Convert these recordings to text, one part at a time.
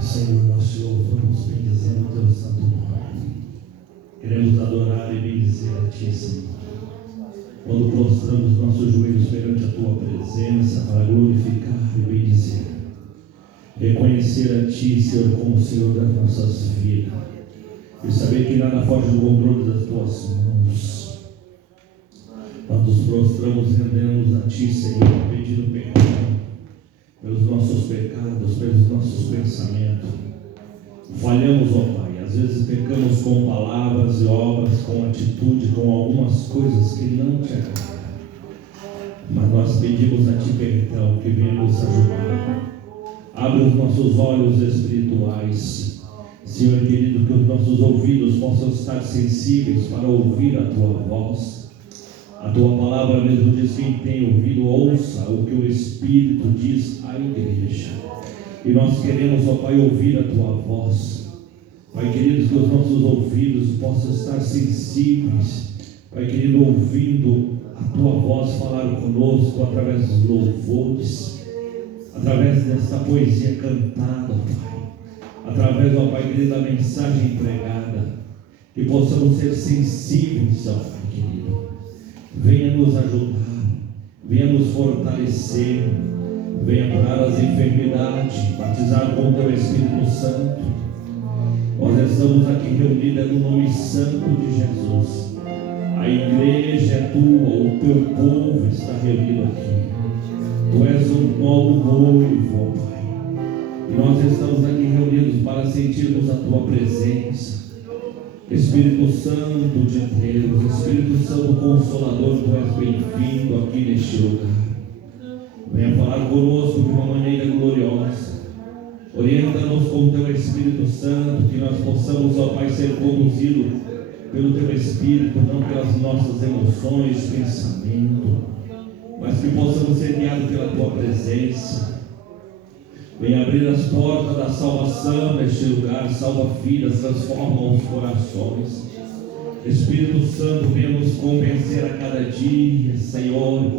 Senhor, nós te louvamos, bendizendo o teu santo nome. Queremos adorar e bendizer a ti, Senhor. Quando prostramos nossos joelhos perante a tua presença para glorificar e bendizer, reconhecer a ti, Senhor, como o Senhor das nossas vidas, e saber que nada foge do controle das tuas mãos. Nós nos prostramos, rendemos a ti, Senhor, pedindo perdão pelos nossos pecados, pelos nossos pensamentos. Falhamos, ó Pai, às vezes pecamos com palavras e obras, com atitude, com algumas coisas que não te agradam. Mas nós pedimos a ti perdão, que venha nos ajudar. Abre os nossos olhos espirituais, Senhor querido, que os nossos ouvidos possam estar sensíveis para ouvir a tua voz. A tua palavra mesmo diz: quem tem ouvido, ouça o que o Espírito diz à igreja. E nós queremos, ó Pai, ouvir a tua voz. Pai querido, que os nossos ouvidos possam estar sensíveis, Pai querido, ouvindo a tua voz falar conosco através dos louvores, através desta poesia cantada, Pai, através, ó Pai querido, da mensagem pregada, que possamos ser sensíveis, ó Pai querido. Venha nos ajudar, venha nos fortalecer, venha curar as enfermidades, batizar com o teu Espírito Santo. Nós estamos aqui reunidos no nome santo de Jesus. A igreja é tua, o teu povo está reunido aqui. Tu és o novo noivo, ó Pai. E nós estamos aqui reunidos para sentirmos a tua presença. Espírito Santo de Deus, Espírito Santo Consolador, tu és bem-vindo aqui neste lugar. Venha falar conosco de uma maneira gloriosa. Orienta-nos com o teu Espírito Santo, que nós possamos, ó Pai, ser conduzidos pelo teu Espírito, não pelas nossas emoções, pensamento, mas que possamos ser guiados pela tua presença. Venha abrir as portas da salvação neste lugar, salva vidas, transforma os corações. Espírito Santo, venha nos convencer a cada dia, Senhor,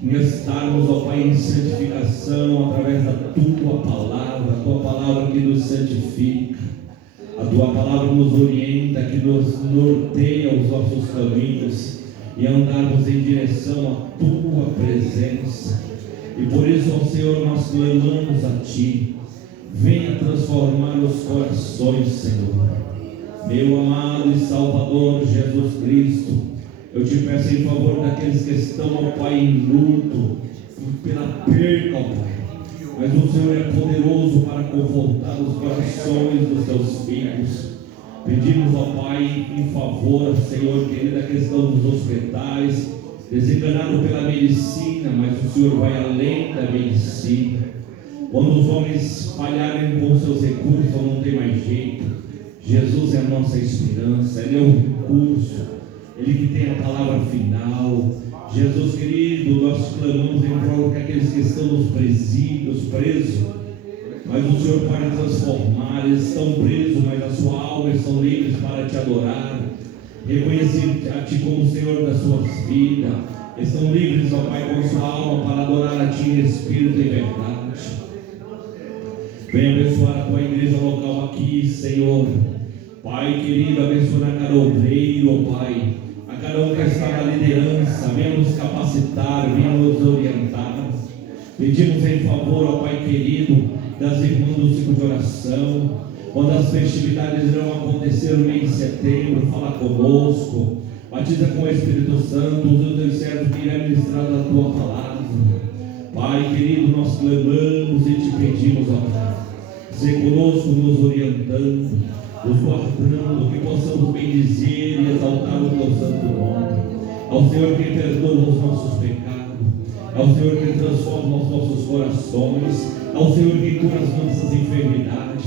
em estarmos, ó Pai, em santificação através da tua palavra que nos santifica. A tua palavra nos orienta, que nos norteia os nossos caminhos e andarmos em direção à tua presença. E por isso, ó Senhor, nós clamamos a ti. Venha transformar os corações, Senhor. Meu amado e Salvador Jesus Cristo, eu te peço em favor daqueles que estão, ó Pai, em luto pela perca, ó Pai. Mas o Senhor é poderoso para confortar os corações dos teus filhos. Pedimos, ó Pai, em favor, Senhor querido, a questão dos hospitais, desenganado pela medicina, mas o Senhor vai além da medicina. Quando os homens falharem com seus recursos, não tem mais jeito, Jesus é a nossa esperança, Ele é o recurso, Ele que tem a palavra final. Jesus querido, nós clamamos em prol daqueles que estão nos presídios, presos, mas o Senhor vai transformar. Eles estão presos, mas a sua alma estão livres para te adorar, reconhecer a ti como o Senhor das suas vidas. Estão livres, ó Pai, com sua alma para adorar a ti em espírito e verdade. Venha abençoar a tua igreja local aqui, Senhor. Pai querido, abençoa a cada obreiro, ó Pai, a cada um que está na liderança. Venha nos capacitar, venha nos orientar. Pedimos em favor, ó Pai querido, das irmãs do ciclo de oração. Quando as festividades irão acontecer no mês de setembro, fala conosco. Batiza com o Espírito Santo os teus servos que irão ministrar a tua palavra. Pai querido, nós clamamos e te pedimos, ó Pai, ser conosco, nos orientando, nos guardando, que possamos bendizer e exaltar o teu santo nome. Ao Senhor que perdoa os nossos pecados, ao Senhor que transforma os nossos corações, ao Senhor que cura as nossas enfermidades,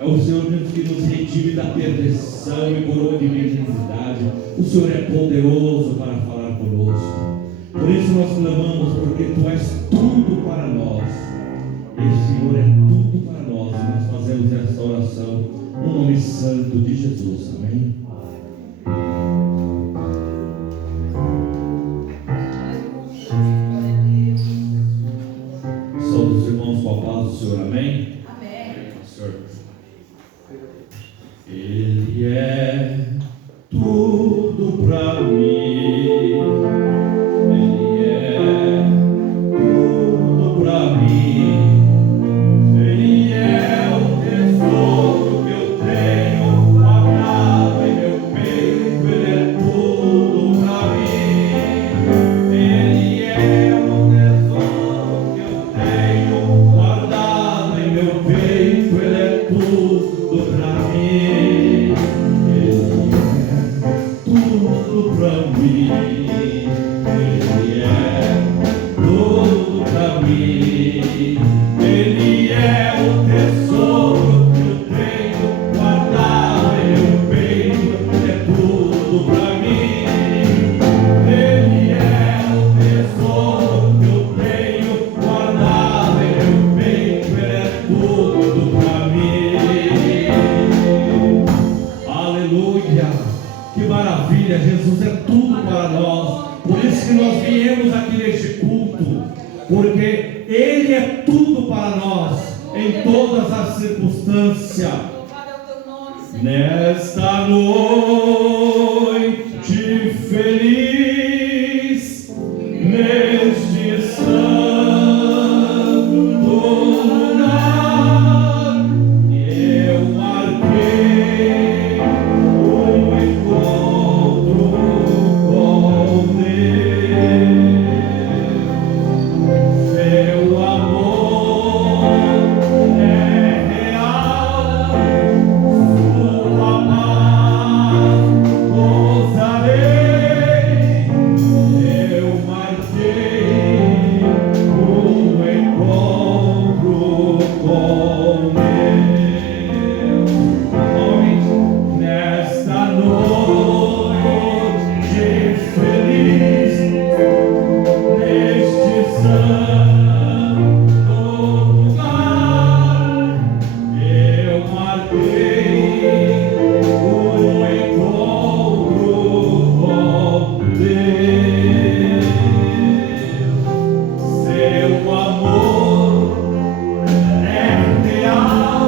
é o Senhor que nos redime da perdição e coroa de benignidade. O Senhor é poderoso para falar conosco. Por isso nós clamamos, porque Tu és tudo para nós. E o Senhor é tudo para nós. E nós fazemos esta oração no nome santo de Jesus. Amém. Só com a paz do Senhor, amém? Amém. Senhor. Ele é tudo pra mim. Ele é tudo pra mim. Ele é o tesouro que eu tenho guardado em meu peito. Ele é tudo pra mim. Ele é o tesouro que eu tenho guardado em meu peito. Ele é tudo pra mim. Ele é tudo pra mim. Ele é tudo pra mim. Ele é o tesouro que eu tenho guardado em meu peito. Ele é tudo pra mim. Ele é o tesouro que eu tenho guardado em meu peito. Ele é tudo pra mim. Aleluia! Que maravilha! Jesus é tudo para nós. Por isso que nós viemos aqui neste culto, porque Ele é tudo para nós, em todas as circunstâncias. Louvado é o teu nome, Senhor. Nesta noite feliz, neste santo lugar, eu marquei um encontro com Deus. Seu amor é real, sua paz gozarei. Eu marquei um encontro com Deus. Nesta noite feliz, neste santo lugar, eu marquei um encontro com Deus. Seu amor é real,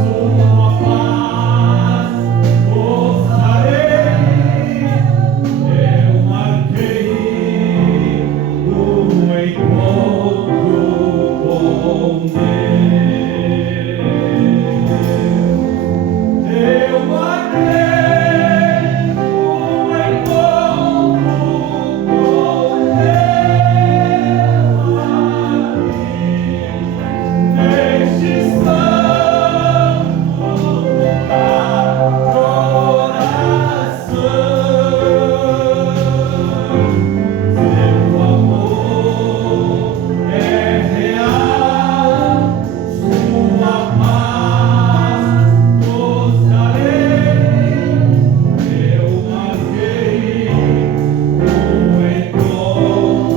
sua paz gozarei. Eu marquei um encontro com Deus. Eu marquei um encontro com Deus. Neste santo lugar do coração. Seu amor é real, sua paz gozarei. Eu marquei um encontro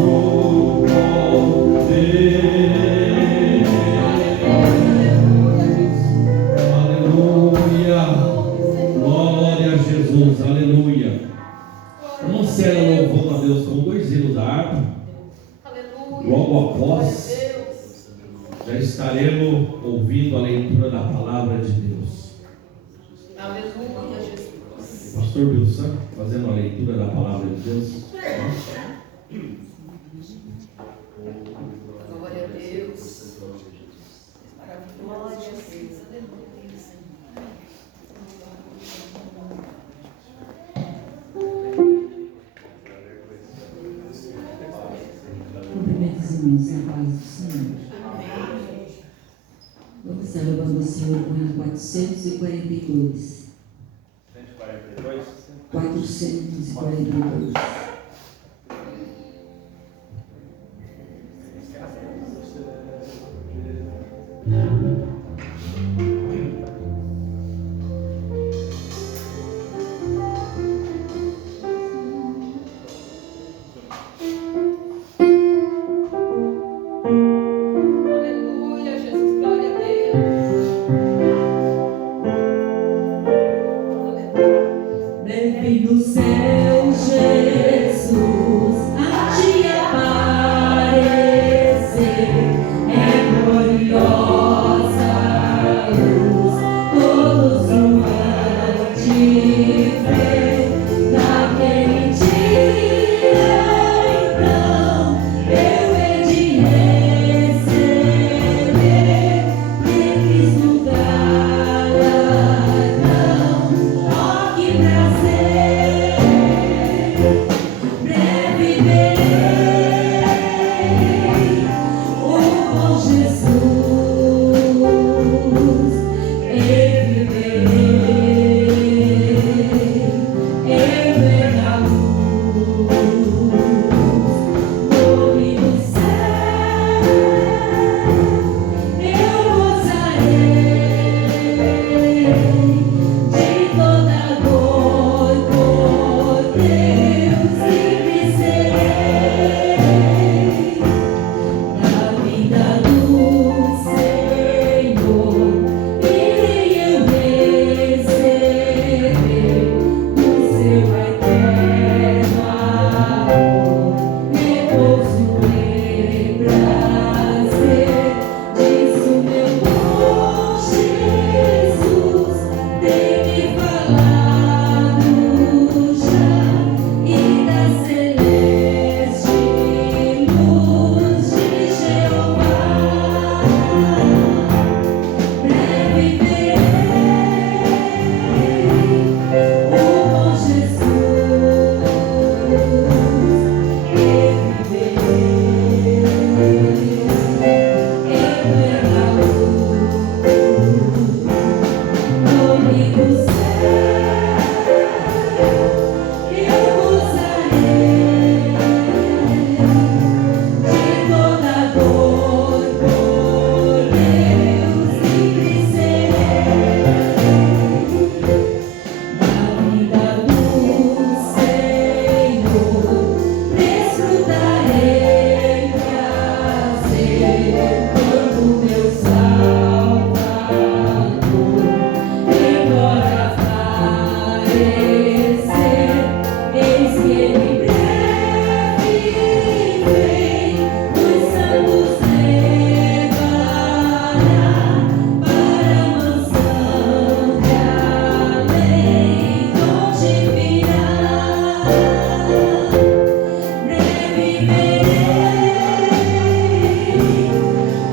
com Deus. Aleluia. Glória a Jesus. Aleluia. Vamos ser louvando a Deus com 2 hinos da harpa. Aleluia. Logo após, Deus. já estaremos ouvindo a leitura da palavra de Deus. Aleluia, Jesus. Pastor Wilson, fazendo a leitura da palavra de Deus. Glória a Deus. Maravilhoso, Jesus. Aleluia, Senhor. Cumprimento os irmãos na paz do Senhor. Vamos estar louvando o Senhor com o 442. 442. Aleluia, Jesus. Glória a Deus. Bem-vindo seja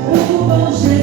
O bom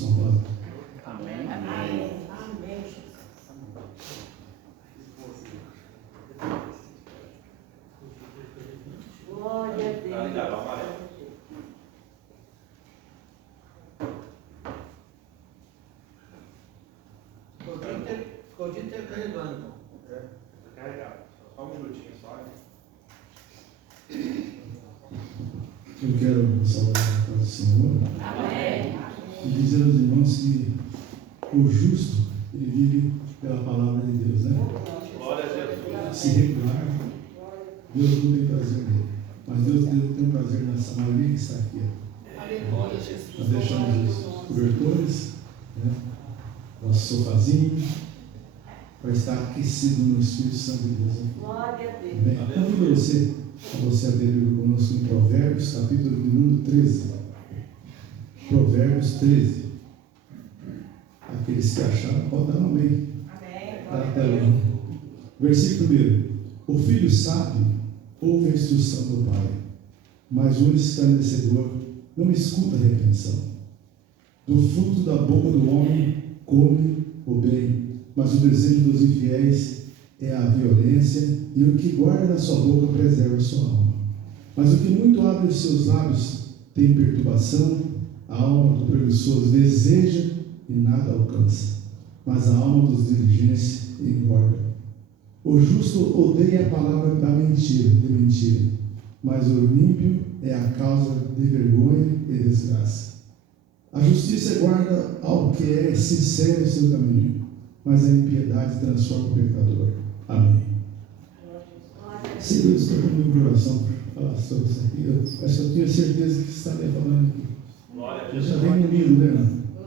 compadre. Glória a Deus. Ficou o dia inteiro carregando, então. Tá carregado. Só um minutinho só. Eu quero saudar a paz do Senhor. Amém. E dizer aos irmãos que o justo, ele vive pela palavra de Deus, né? Glória a Jesus. Se regular, Deus não tem prazer nele. Mas Deus tem prazer nessa maioria que está aqui. Aleluia, Jesus. Nós deixamos os cobertores, né? Nosso sofazinho, para estar aquecido no Espírito Santo de Deus. Glória a Deus. Amém? Convido você a abrir conosco em Provérbios, capítulo de número 13. Provérbios 13. Aqueles que acharam, podem dar um amém. Amém. Está na tela. Versículo 1. O filho sábio ouve a instrução do pai, mas o escarnecedor não escuta a repreensão. Do fruto da boca do homem come o bem, mas o desejo dos infiéis é a violência, e o que guarda na sua boca preserva a sua alma. Mas o que muito abre os seus lábios tem perturbação. A alma do preguiçoso deseja e nada alcança, mas a alma dos diligentes engorda. O justo odeia a palavra de mentira, mas o ímpio é a causa de vergonha e desgraça. A justiça guarda ao que é sincero em seu caminho, mas a impiedade transforma o pecador. Amém. Senhor, estou com o meu coração para falar sobre isso aqui. Eu acho que eu tenho certeza que está me falando aqui. Glória a Eu Deus. já venho unido, né?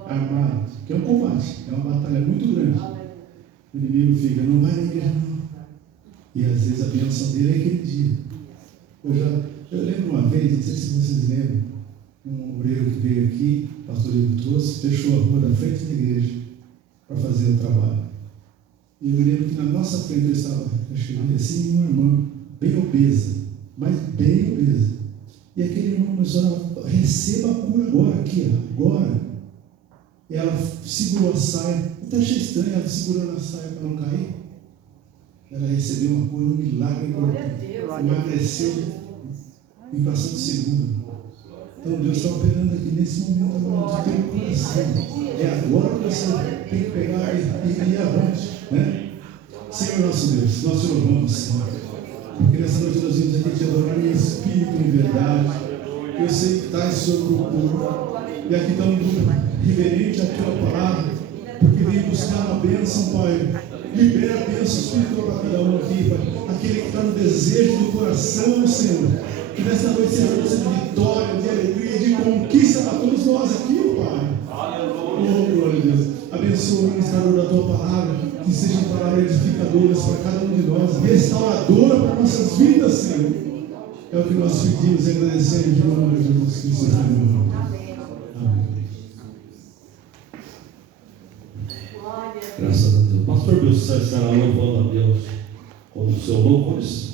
Armado, que é um combate, é uma batalha muito grande. O inimigo fica, não vai na igreja não. E às vezes a bênção dele é aquele dia. Eu lembro uma vez, não sei se vocês lembram, um obreiro que veio aqui, pastor Ivo trouxe, fechou a rua da frente da igreja para fazer o trabalho. E eu me lembro que na nossa frente eu cheguei assim, uma irmã bem obesa, mas bem obesa. E aquele irmão começou a receba a cura agora, aqui, agora. E ela segurou a saia, até achei estranho ela segurando a saia para não cair. Ela recebeu uma cura, um milagre, emagreceu em fração de segundo. Então Deus está operando aqui nesse momento agora no teu coração. É agora que você tem que pegar e ir avante, né? Senhor nosso Deus, nós te louvamos, Senhor. Porque nessa noite nós vimos aqui te adorar em espírito e em verdade. Eu sei que estás sobre o corpo. E aqui está um grupo reverente à tua palavra, porque vem buscar uma bênção, Pai. Libera a bênção espiritual para cada um aqui, Pai. Aquele que está no desejo do coração, Senhor. Que nesta noite seja noite de vitória, de alegria, de conquista para todos nós aqui, Pai. Oh, glória a Deus. Abençoa o ministrador da tua palavra, que sejam palavras edificadoras para cada um de nós, restauradora para nossas vidas, Senhor. É o que nós pedimos e agradecemos em nome de Jesus Cristo. Amém. Graças a Deus. Pastor Wilson estará louvando a Deus com o seu louvores.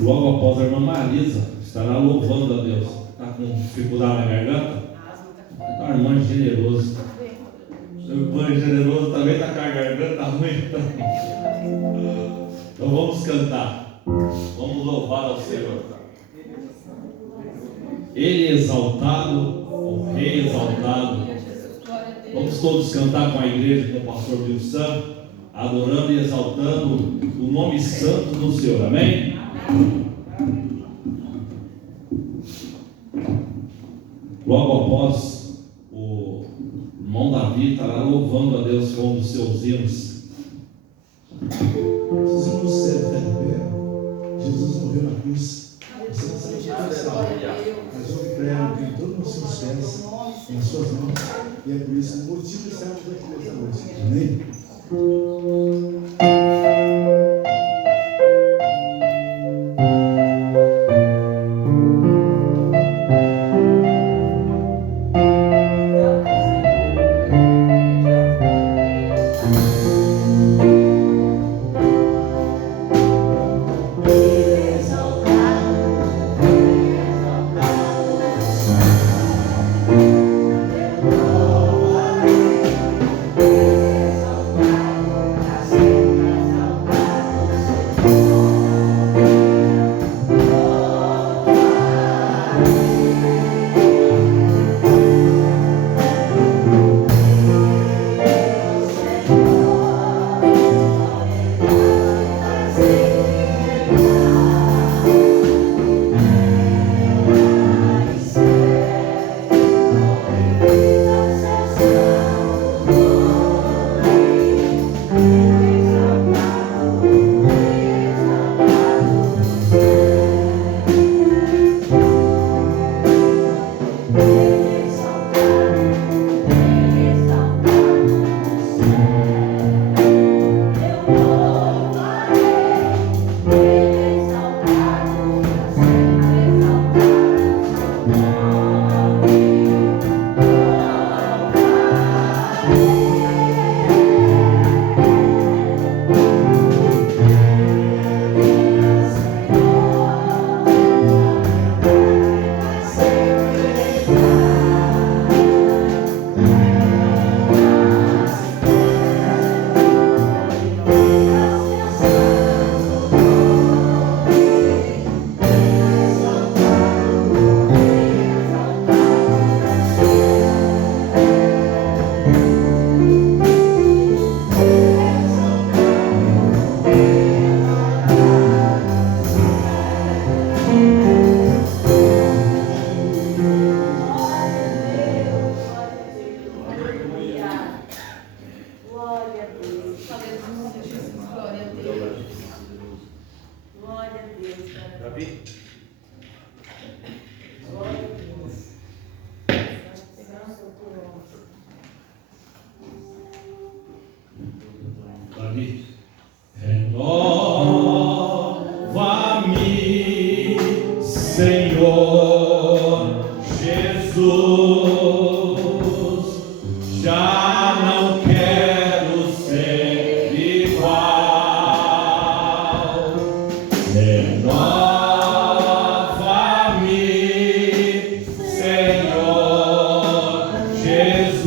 Logo após a irmã Marisa estará louvando a Deus. Está com dificuldade na garganta? A irmã generosa. O irmão generoso também está com a garganta ruim. Então vamos cantar. Vamos louvar ao Senhor. Ele é exaltado, o Rei exaltado. Vamos todos cantar com a igreja, com o pastor Wilson, adorando e exaltando o nome santo do Senhor. Amém? Logo após, o irmão Davi estará louvando a Deus com um dos seus hinos. Os irmãos servem de pé. Jesus morreu na cruz. Você não sabe o que é, mas houve prego em todos os seus pés, nas suas mãos. E é por isso o motivo de estarmos aqui nesta noite. Amém?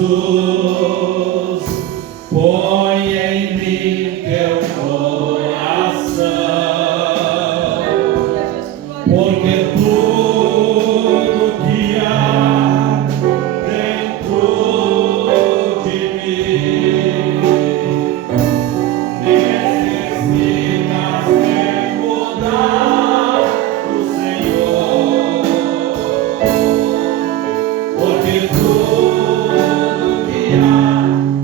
Jesus, põe em mim teu coração, porque tudo que há dentro de mim necessita ser mudado, Senhor, porque tudo que há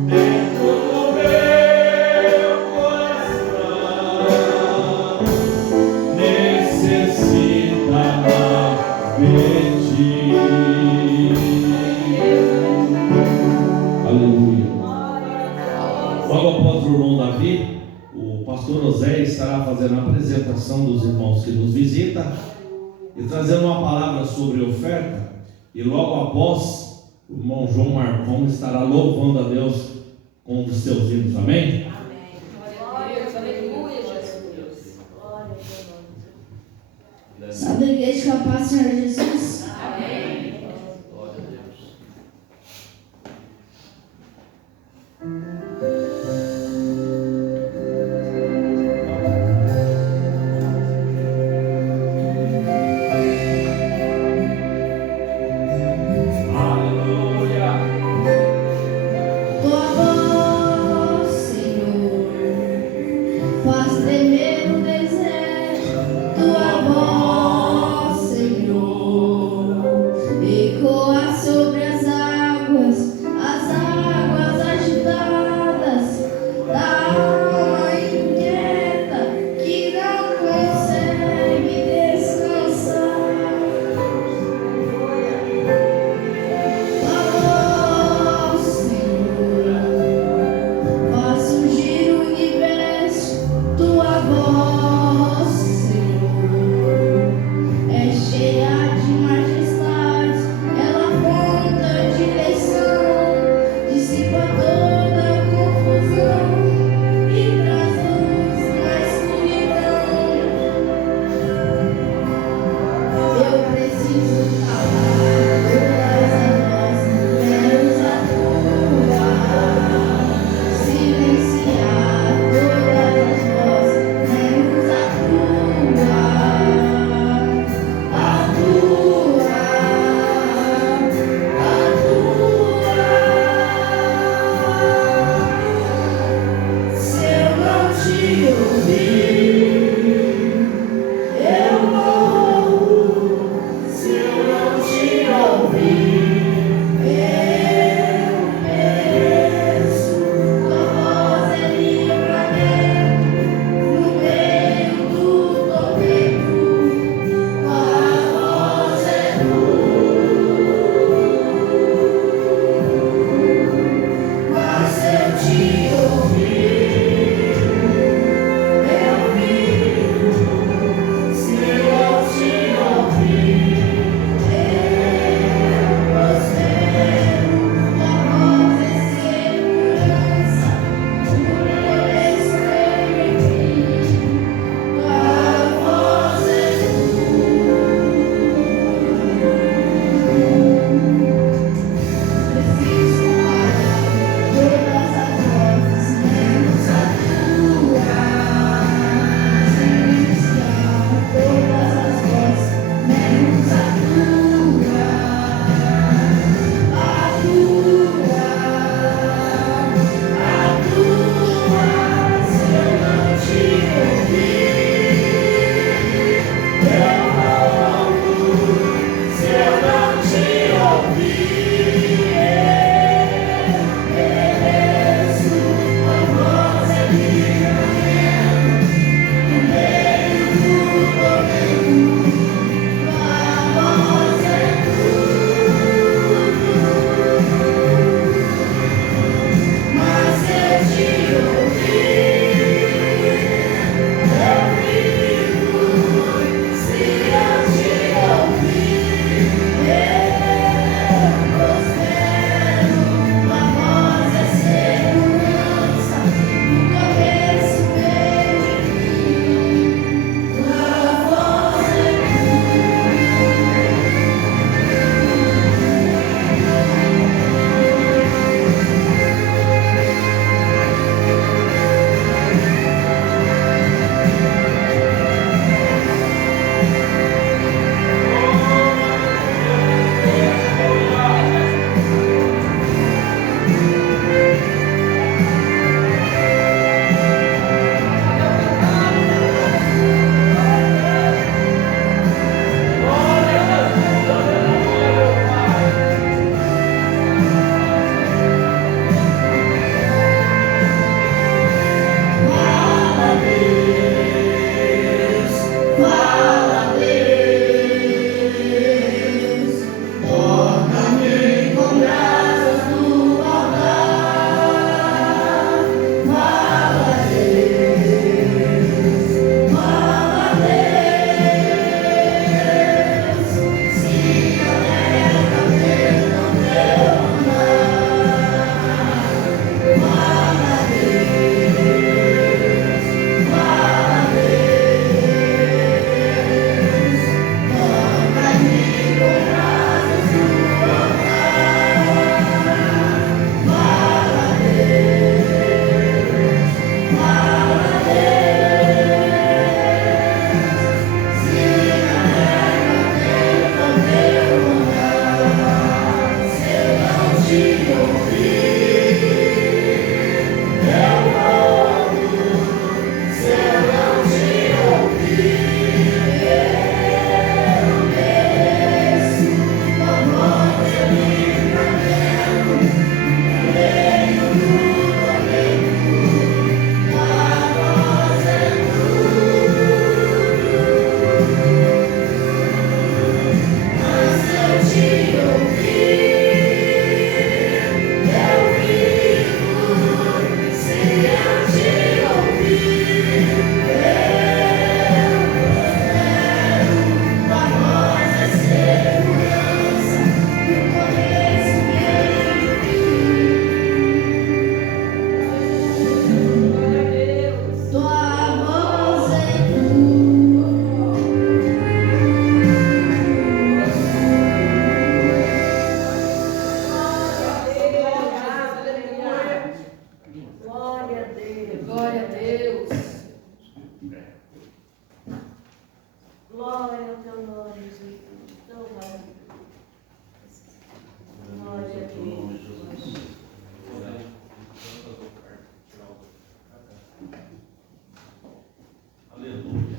dentro do meu coração necessita mais de ti. Aleluia. Logo após o irmão Davi, o pastor José estará fazendo a apresentação dos irmãos que nos visitam e trazendo uma palavra sobre oferta. E logo após, o irmão João Marcon estará louvando a Deus com um dos seus hinos. Amém? Glória a Deus, aleluia, Jesus. Salve a igreja, que a paz do Senhor Jesus. Amém. Aleluia. Tua voz, Senhor, faz tremer o deserto. Tua voz, Senhor,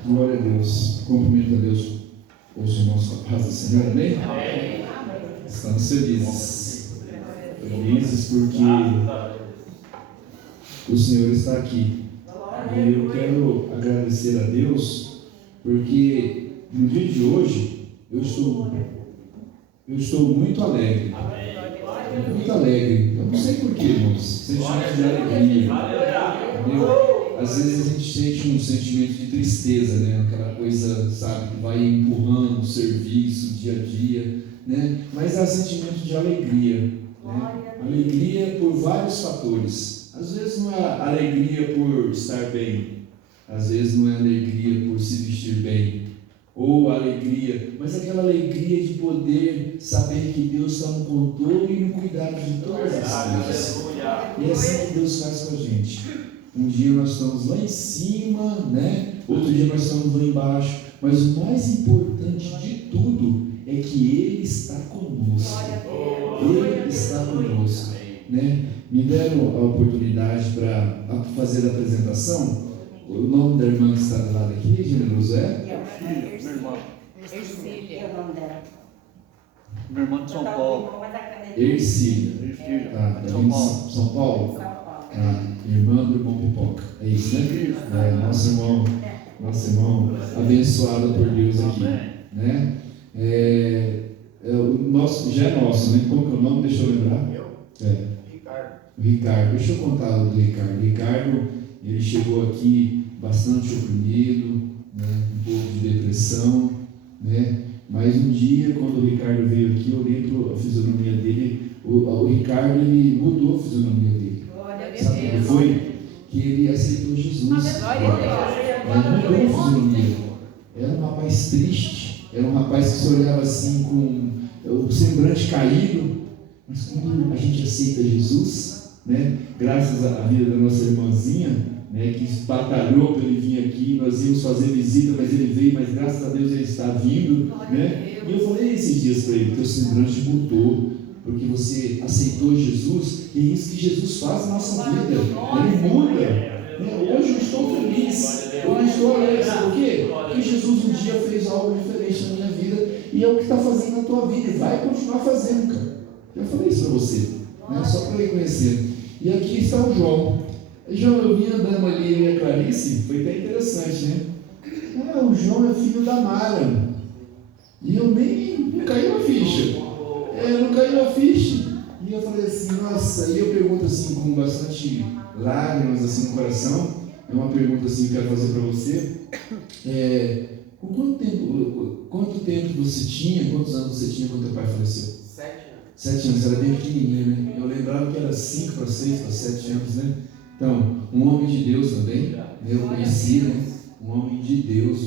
Glória a Deus. Cumprimento a Deus. Ouça o nosso paz do Senhor, amém? Estamos felizes. Felizes porque o Senhor está aqui. E eu quero agradecer a Deus porque no dia de hoje eu estou muito alegre. Muito alegre. Eu não sei porquê, irmãos. Sentimento de alegria. Entendeu? Às vezes a gente sente um sentimento de tristeza, né? Aquela coisa, sabe, que vai empurrando o serviço, o dia a dia, né? Mas há sentimento de alegria, né? Alegria por vários fatores. Às vezes não é alegria por estar bem, às vezes não é alegria por se vestir bem, ou alegria, mas aquela alegria de poder saber que Deus está no controle e no cuidado de todas as coisas. E é assim que Deus faz com a gente. Um dia nós estamos lá em cima, né? Outro dia nós estamos lá embaixo, mas o mais importante de tudo é que Ele está conosco. Ele está conosco, né? Me deram a oportunidade para fazer a apresentação. O nome da irmã que está do lado aqui, generoso, é? Ercília. Minha irmã de São Paulo. Ercília. Tá, São Paulo? Irmã do irmão Pipoca. É isso, né? Nosso irmão abençoado por Deus aqui, né? O nosso, já é nosso, né? Como que é o nome? Deixa eu lembrar. Ricardo. Deixa eu contar do Ricardo. Ricardo, ele chegou aqui bastante oprimido, né? Um pouco de depressão, né? Mas um dia, quando o Ricardo veio aqui, eu olhei para a fisionomia dele. O Ricardo, ele mudou a fisionomia dele. Sabe o que foi? Que ele aceitou Jesus. Ele mudou a fisionomia. Era um rapaz triste, era um rapaz que se olhava assim com o semblante caído. Mas quando a gente aceita Jesus, né? Graças à vida da nossa irmãzinha, né, que batalhou para ele vir aqui, nós íamos fazer visita, mas ele veio, mas graças a Deus ele está vindo, né? E eu falei esses dias para ele, teu semblante mudou, porque você aceitou Jesus, e é isso que Jesus faz na nossa vida, Ele muda, né? Hoje eu estou feliz, hoje eu estou alegre, sabe por quê? Porque Jesus um dia fez algo diferente na minha vida, e é o que está fazendo na tua vida, e vai continuar fazendo, cara. Eu falei isso para você, né? Só para ele conhecer. E aqui está o João. Eu vim andando ali e a Clarice, foi até interessante, né? O João é filho da Mara. E eu nem não caí na ficha. Não caí na ficha. E eu falei assim, nossa, e eu pergunto assim com bastante lágrimas assim no coração. É uma pergunta assim que eu quero fazer para você. Com quanto tempo você tinha, quantos anos você tinha quando teu pai faleceu? 7 anos, era bem pequenininho, né? Eu lembrava que era 5 para 6 para 7 anos, né? Então, um homem de Deus também, eu conheci, né? Um homem de Deus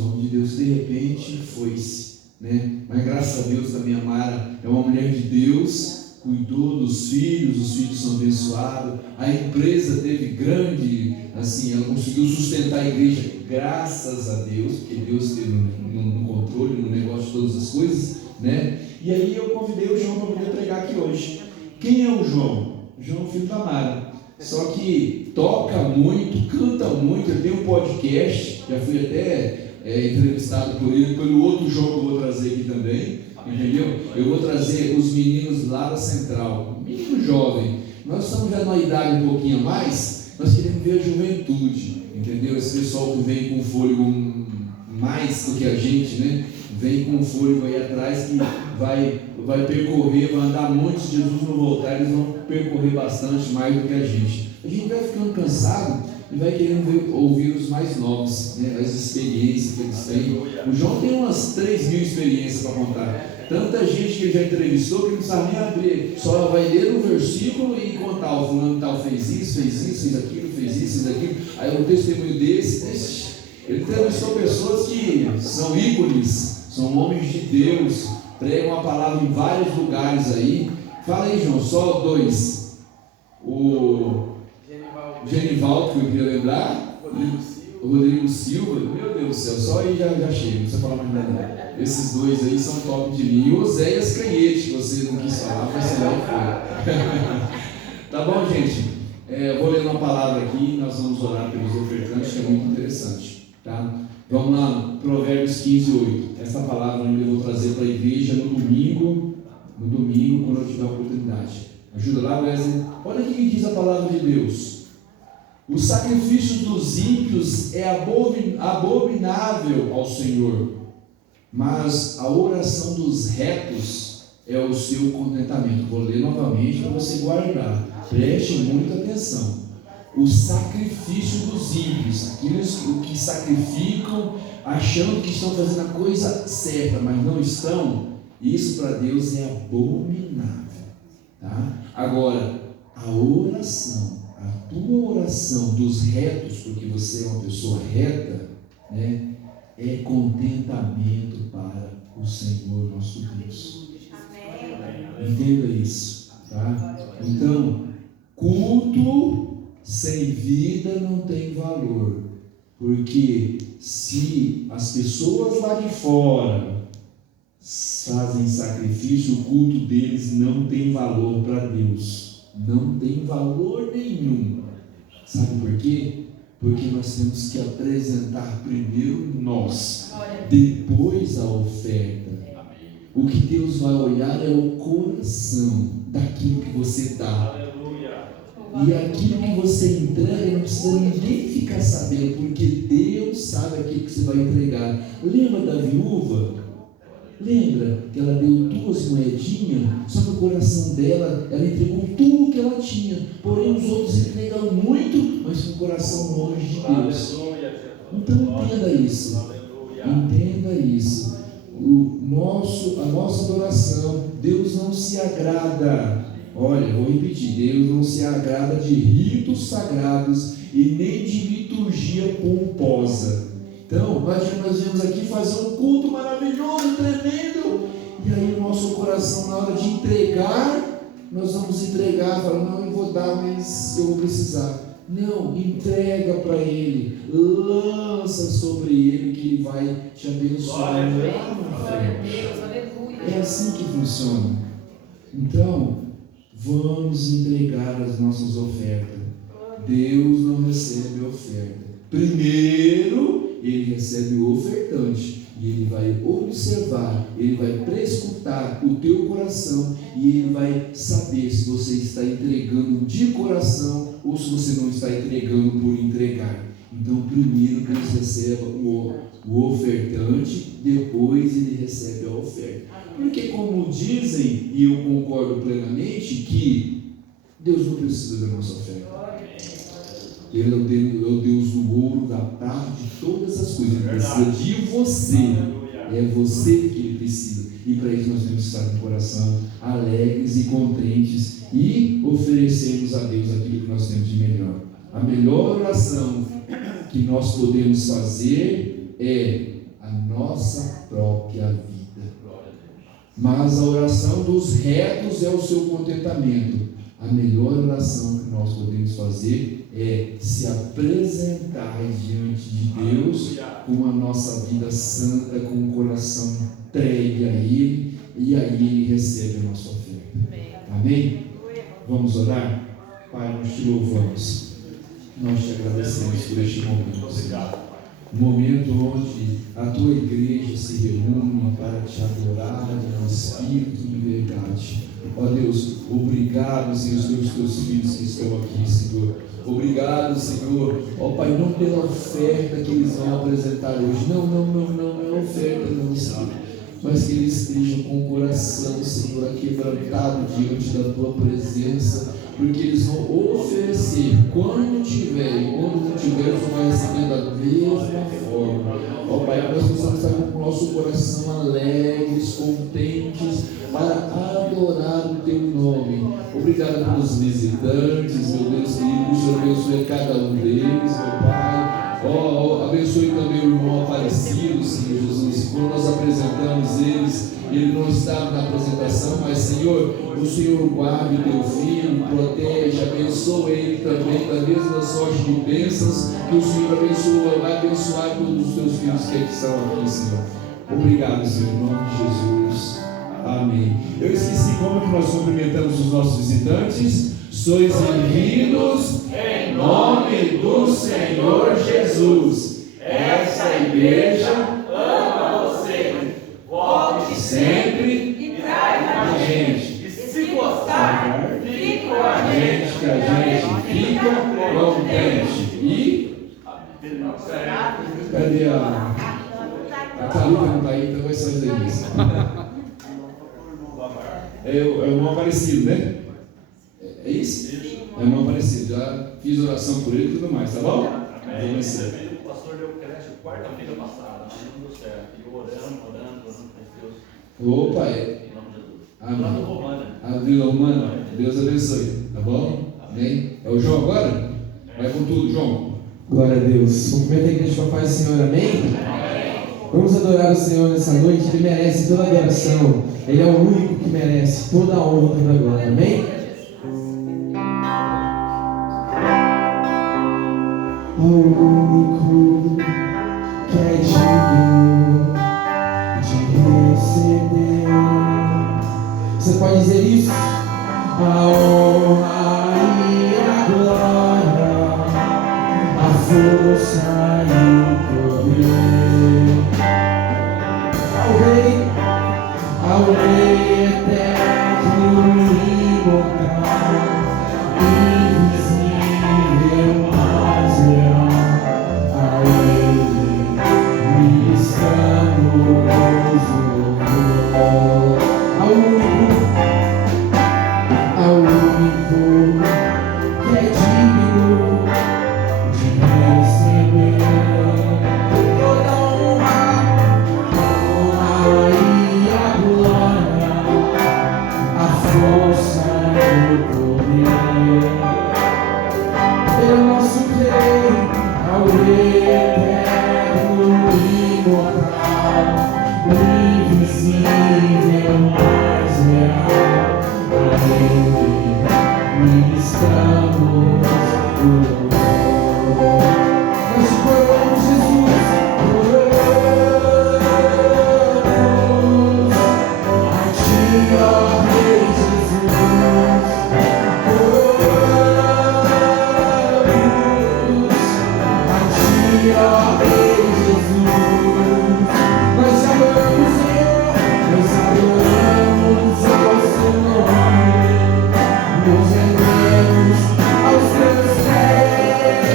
de repente foi-se, né? Mas graças a Deus também a Mara é uma mulher de Deus, cuidou dos filhos, os filhos são abençoados, a empresa teve grande, assim, ela conseguiu sustentar a igreja, graças a Deus, porque Deus esteve no controle, no negócio de todas as coisas, né? E aí eu convidei o João para poder pregar aqui hoje. Quem é o João? O João é o filho da Mara. Só que toca muito, canta muito, ele tem um podcast, já fui até entrevistado por ele, pelo outro João que eu vou trazer aqui também, entendeu? Eu vou trazer os meninos lá da Central, menino jovem, nós estamos já numa idade um pouquinho a mais, nós queremos ver a juventude, entendeu? Esse pessoal que vem com fôlego mais do que a gente, né? Vem com um fôlego aí atrás que vai percorrer, vai andar muito. Se Jesus não voltar, eles vão percorrer bastante mais do que a gente. A gente vai ficando cansado e vai querendo ouvir os mais novos, né? As experiências que eles têm. O João tem umas 3.000 experiências para contar. Tanta gente que ele já entrevistou que ele não sabe nem abrir. Só vai ler um versículo e contar: o fulano tal fez isso, fez aquilo, fez isso, fez aquilo. Aí o testemunho desse. Ele entrevistou pessoas que são ícones, são homens de Deus, pregam a palavra em vários lugares aí. Fala aí, João, só 2. O Genivaldo, que eu queria lembrar. O Rodrigo Silva. Meu Deus do céu, só aí já chega, não precisa falar mais nada. Esses 2 aí são top de linha. E o Oséias Canhete, que você não quis falar, mas você não foi. Tá bom, gente? Vou ler uma palavra aqui, nós vamos orar pelos ofertantes, que é muito interessante. Tá? Vamos lá, Provérbios 15:8. Essa palavra eu vou trazer para a igreja no domingo, quando eu tiver a oportunidade. Ajuda lá, Wesley. Olha o que diz a palavra de Deus. O sacrifício dos ímpios é abominável ao Senhor, mas a oração dos retos é o seu contentamento. Vou ler novamente para você guardar. Preste muita atenção. O sacrifício dos ímpios, aqueles que sacrificam achando que estão fazendo a coisa certa, mas não estão, isso para Deus é abominável. Tá? Agora, a oração, a tua oração dos retos, porque você é uma pessoa reta, né, é contentamento para o Senhor nosso Deus. Entenda isso, tá? Então, culto sem vida não tem valor, porque se as pessoas lá de fora fazem sacrifício, o culto deles não tem valor para Deus, não tem valor nenhum. Sabe por quê? Porque nós temos que apresentar primeiro nós, depois a oferta. O que Deus vai olhar é o coração daquilo que você dá. E aquilo que você entrega, não precisa ninguém ficar sabendo, porque Deus sabe aquilo que você vai entregar. Lembra da viúva? Lembra que ela deu 2 moedinhas, só que o coração dela, ela entregou tudo que ela tinha. Porém, os outros entregaram muito, mas com o coração longe de Deus. Então entenda isso. Entenda isso. A nossa adoração, Deus não se agrada. Olha, vou repetir, Deus não se agrada de ritos sagrados e nem de liturgia pomposa. Então, nós viemos aqui fazer um culto maravilhoso, tremendo, e aí o nosso coração, na hora de entregar, nós vamos entregar, falando, não, eu vou dar, mas eu vou precisar. Não, entrega para Ele, lança sobre Ele, que Ele vai te abençoar. É assim que funciona. Então, vamos entregar as nossas ofertas. Deus não recebe oferta. Primeiro, Ele recebe o ofertante. E Ele vai observar, Ele vai prescrutar o teu coração. E Ele vai saber se você está entregando de coração ou se você não está entregando por entregar. Então, primeiro Deus recebe o ofertante, depois Ele recebe a oferta. Porque, como dizem, e eu concordo plenamente, que Deus não precisa da nossa oferta. Ele é o Deus do ouro, da prata, de todas as coisas. Ele precisa de você. É você que Ele precisa. E para isso nós temos que estar com o coração alegres e contentes e oferecermos a Deus aquilo que nós temos de melhor. A melhor oração que nós podemos fazer é a nossa própria vida. Mas a oração dos retos é o seu contentamento. A melhor oração que nós podemos fazer é se apresentar diante de Deus com a nossa vida santa, com o coração entregue a Ele, e aí Ele recebe a nossa oferta. Amém? Vamos orar? Pai, nós te louvamos. Nós te agradecemos por este momento, Senhor. Um momento onde a tua igreja se reúne para te adorar em espírito e em verdade. Ó Deus, obrigado, Senhor, pelos teus filhos que estão aqui, Senhor. Obrigado, Senhor, ó Pai, não pela oferta que eles vão apresentar hoje. Não é oferta, não, Senhor. Mas que eles estejam com o coração, Senhor, quebrantado diante da tua presença, porque eles vão oferecer quando tiver, e quando não tiver, eles vão receber da mesma forma. Ó Pai, nós precisamos estar com o nosso coração alegres, contentes, para adorar o teu nome. Obrigado pelos visitantes, meu Deus querido, que o Senhor abençoe cada um deles, meu Pai. Abençoe também o irmão Aparecido, Senhor Jesus. Quando nós apresentamos eles, ele não estava na apresentação, mas Senhor, o Senhor guarde o teu filho, protege, abençoa ele também da mesma sorte de bênçãos que o Senhor vai abençoar todos os teus filhos que estão aqui, Senhor. Obrigado, Senhor, em nome de Jesus. Amém. Eu esqueci como que nós cumprimentamos os nossos visitantes. Sois bem-vindos em nome do Senhor Jesus. Essa igreja ama você. Volte sempre E traz com a gente. E se gostar, fique com a gente. Que a gente fica contente. E cadê a Thalita não está aí, então vai fazer isso. É o irmão Aparecido, né? É isso? É o irmão Aparecido. Já fiz oração por ele e tudo mais, tá bom? Amém. O pastor deu creche quarta-feira passada, mas não deu certo. E orando, Deus. Opa, Em nome de Jesus. amém. A Vila Romana, Deus abençoe, tá bom? Amém. É o João agora? Vai com tudo, João. Glória a Deus. Cumprimenta a igreja com a paz do Senhor, amém? Vamos adorar o Senhor nessa noite, Ele merece toda a adoração. Ele é o único que merece toda a honra e toda a glória, amém? O único que é digno de receber. Você pode dizer isso? A honra e a glória, a força e o poder ao Rei eterno e imortal, invisível, mas real. A Ele ministramos louvor. Ao único que é digno de receber toda a honra e a glória, a força e o poder. Ele é o nosso Rei, ao Rei eterno e imortal, invisível, mas real. A Ele ministramos o louvor. Nós te coroamos, Jesus, coroamos a Ti, ó Rei Jesus, coroamos a Ti, ó Rei Jesus. Nós te adoramos, Senhor, nós adoramos ao Seu nome, nos rendemos aos Teus pés.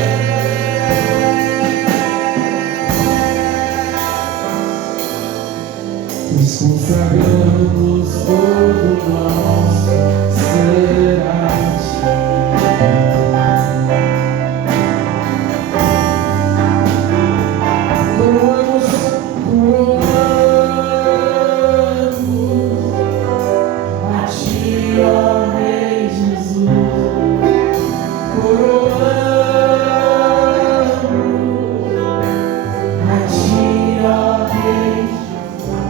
Nos consagramos todo nosso ser a Ti. Coroamos a Ti, ó Rei Jesus. Coroamos a Ti, ó Rei.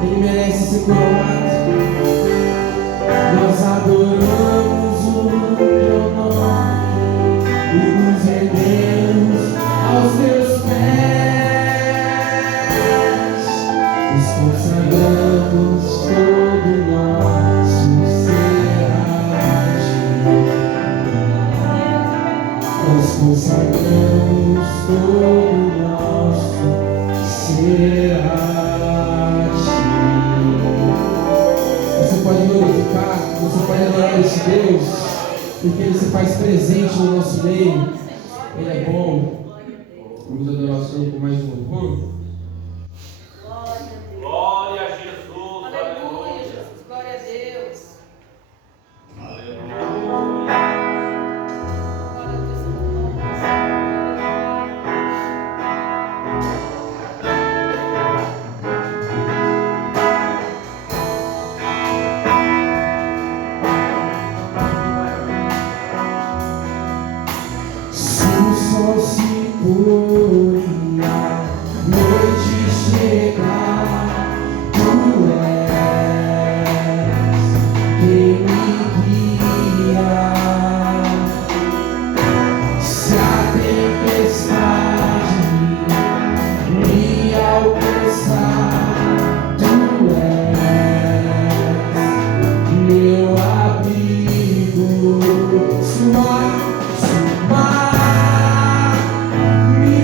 Ele merece ser coroado. Nós adoramos o Teu nome e nos rendemos aos Teus pés. Nos consagramos todo nosso ser a Ti. Nós consagramos todo nosso ser a Ti. Você pode glorificar, você pode adorar esse Deus, porque Ele se faz presente no nosso meio. Ele é bom. Vamos adorar o Senhor com mais um louvor. Glória a Jesus. Aleluia, Jesus. Glória a Deus. Aleluia. Glória a Deus. Se o sol se pôr e a noite chegar, Tu és quem me guia. Se a tempestade me alcançar, Tu és meu abrigo. Se o mar me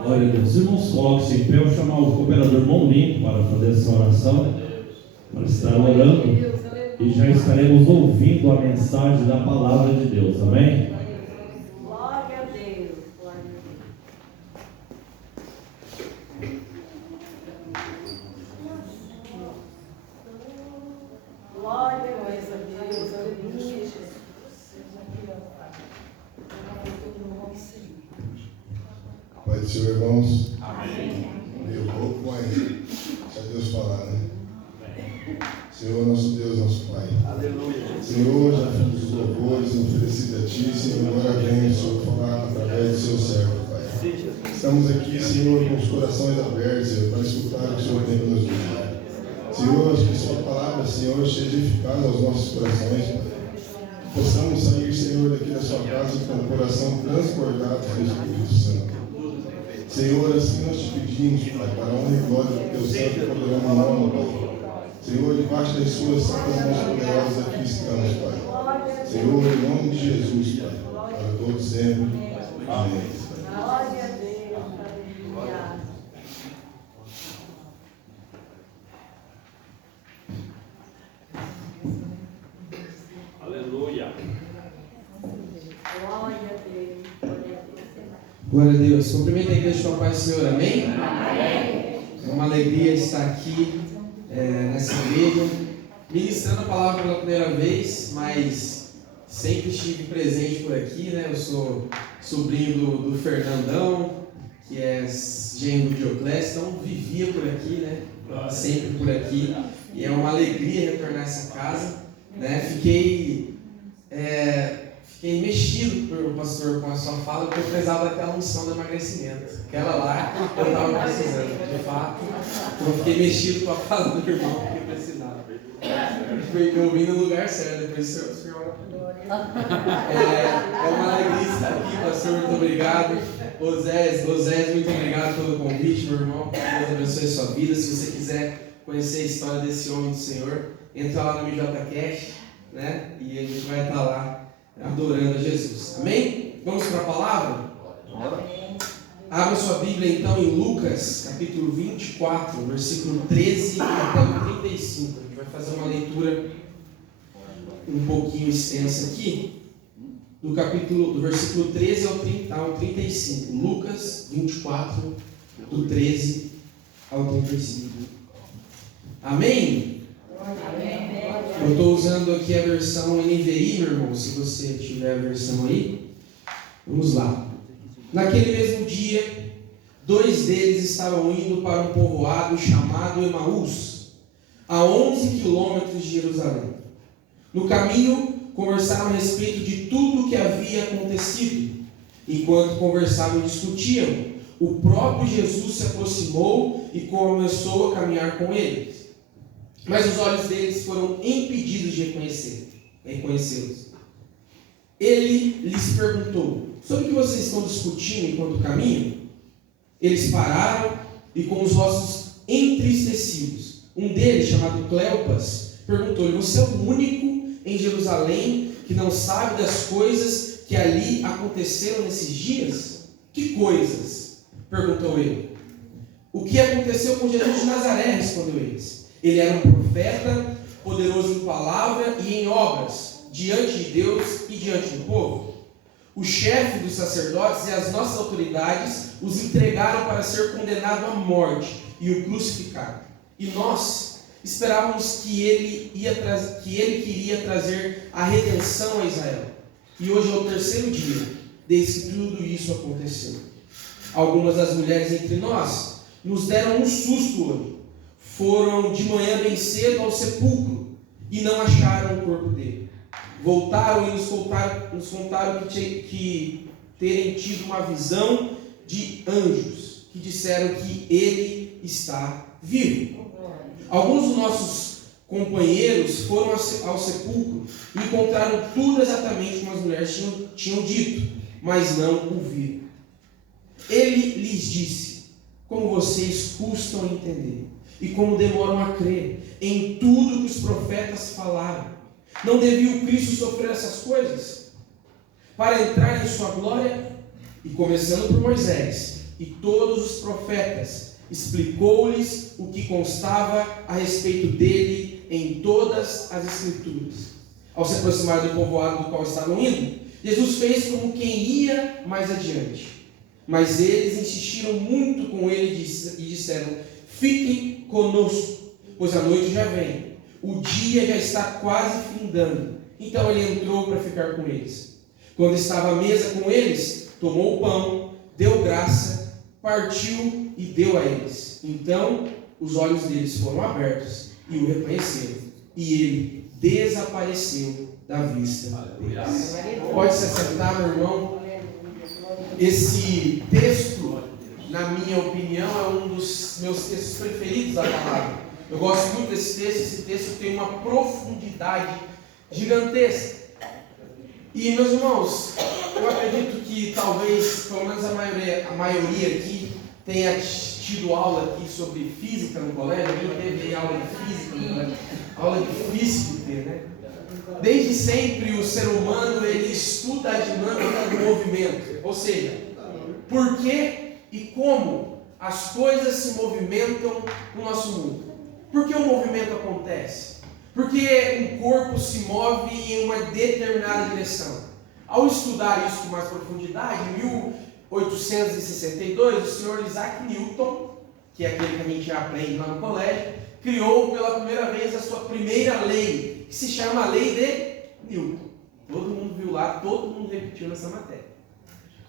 Glória a Deus. Os irmãos, coloquem-se em pé. Eu vou chamar o cooperador Mão Limpa para fazer essa oração, para estar orando, e já estaremos ouvindo a mensagem da palavra de Deus. Amém? Glória a Deus. Glória a Deus. Aleluia, Jesus. Pai do Senhor, irmãos. Amém. Meio louco, mas deixa Deus falar, né? Senhor, nosso Deus, nosso Pai. Aleluia. Senhor, já fomos os louvores oferecidos a Ti, Senhor. Agora vem, Senhor, falar através do Seu servo, Pai. Estamos aqui, Senhor, com os corações abertos, Senhor, para escutar o que o Senhor tem para nos dizer. Senhor, que Sua palavra, Senhor, seja eficaz aos nossos corações, Pai. Possamos sair, Senhor, daqui da Sua casa com o coração transbordado pelo Espírito Santo. Senhor, assim nós te pedimos, Pai, para a honra e glória do Teu santo e poderoso nome, Pai. Senhor, debaixo das Suas santas mãos poderosas aqui estamos, Pai. Senhor, em nome de Jesus, Pai, para todos sempre. Amém. Glória a Deus. Aleluia. Aleluia. Glória a Deus. Glória a Deus. Cumprimento a igreja com a paz do Senhor. Amém? Amém. É uma alegria estar aqui nessa igreja, ministrando a palavra pela primeira vez, mas sempre estive presente por aqui, né? Eu sou sobrinho do Fernandão, que é genro do Dioclésio, então vivia por aqui, né? Sempre por aqui. E é uma alegria retornar a essa casa, né? Fiquei Fiquei mexido, pastor, com a sua fala, porque eu precisava daquela unção do emagrecimento. Aquela lá eu estava precisando, de fato. Eu fiquei mexido com a fala do irmão, porque eu precisava. Eu vim no lugar certo, depois o senhor ora por mim. É uma alegria estar aqui, pastor, muito obrigado. Osés, muito obrigado pelo convite, meu irmão. Deus abençoe a sua vida. Se você quiser conhecer a história desse homem do Senhor, entra lá no MJCast, né? E a gente vai estar lá adorando a Jesus. Amém? Vamos para a palavra? Abra sua Bíblia então em Lucas, capítulo 24, versículo 13 até o 35. A gente vai fazer uma leitura um pouquinho extensa aqui, do versículo 13 ao 35. Lucas 24, do 13 ao 35. Amém? Eu estou usando aqui a versão NVI, meu irmão, se você tiver a versão aí. Vamos lá. Naquele mesmo dia, 2 deles estavam indo para um povoado chamado Emaús, a 11 quilômetros de Jerusalém. No caminho, conversaram a respeito de tudo o que havia acontecido. Enquanto conversavam e discutiam, o próprio Jesus se aproximou e começou a caminhar com eles. Mas os olhos deles foram impedidos de reconhecê-los. Ele lhes perguntou: sobre o que vocês estão discutindo enquanto caminham? Eles pararam e, com os rostos entristecidos, um deles, chamado Cleopas, perguntou-lhe: você é o único em Jerusalém que não sabe das coisas que ali aconteceram nesses dias? Que coisas? Perguntou ele. O que aconteceu com Jesus de Nazaré? Respondeu eles. Ele era um profeta, poderoso em palavra e em obras, diante de Deus e diante do povo. O chefe dos sacerdotes e as nossas autoridades os entregaram para ser condenado à morte e o crucificaram. E nós esperávamos que ele queria trazer a redenção a Israel. E hoje é o 3º dia desde que tudo isso aconteceu. Algumas das mulheres entre nós nos deram um susto hoje. Foram de manhã bem cedo ao sepulcro e não acharam o corpo dele. Voltaram e nos contaram que terem tido uma visão de anjos que disseram que ele está vivo. Alguns dos nossos companheiros foram ao sepulcro e encontraram tudo exatamente como as mulheres tinham dito, mas não o viram. Ele lhes disse: como vocês custam a entender e como demoram a crer em tudo que os profetas falaram. Não devia o Cristo sofrer essas coisas para entrar em sua glória? E começando por Moisés e todos os profetas, explicou-lhes o que constava a respeito dele em todas as Escrituras. Ao se aproximar do povoado do qual estavam indo, Jesus fez como quem ia mais adiante. Mas eles insistiram muito com ele e disseram: fiquem conosco, pois a noite já vem. O dia já está quase findando. Então ele entrou para ficar com eles. Quando estava à mesa com eles, tomou o pão, deu graça, partiu e deu a eles. Então os olhos deles foram abertos e o reconheceram. E ele desapareceu da vista deles. Pode se assentar, meu irmão. Esse texto, na minha opinião, é um dos meus textos preferidos da palavra. Eu gosto muito desse texto. Esse texto tem uma profundidade gigantesca. E, meus irmãos, eu acredito que talvez, pelo menos a maioria aqui, tenha tido aula aqui sobre física no colégio. Eu teve aula de física no colégio. Aula difícil de ter, né? Desde sempre o ser humano ele estuda a dinâmica do movimento. Ou seja, por que e como as coisas se movimentam no nosso mundo. Por que o movimento acontece? Porque um corpo se move em uma determinada direção. Ao estudar isso com mais profundidade, em 1862, o senhor Isaac Newton, que é aquele que a gente aprende lá no colégio, criou pela primeira vez a sua primeira lei, que se chama a Lei de Newton. Todo mundo viu lá, todo mundo repetiu nessa matéria.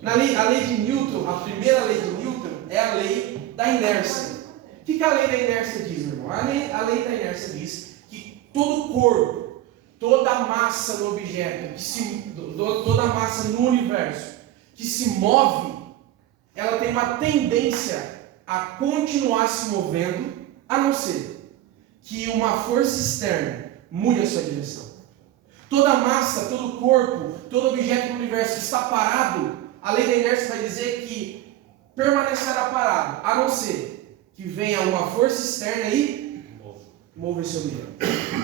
A lei de Newton, a primeira lei de Newton, é a lei da inércia. O que a lei da inércia diz, meu irmão? A lei da inércia diz que todo corpo toda a massa no objeto, toda a massa no universo que se move, ela tem uma tendência a continuar se movendo, a não ser que uma força externa mude a sua direção. Toda massa, todo corpo, todo objeto no universo que está parado, a lei da inércia vai dizer que permanecerá parado, a não ser que venha uma força externa e mova esse objeto.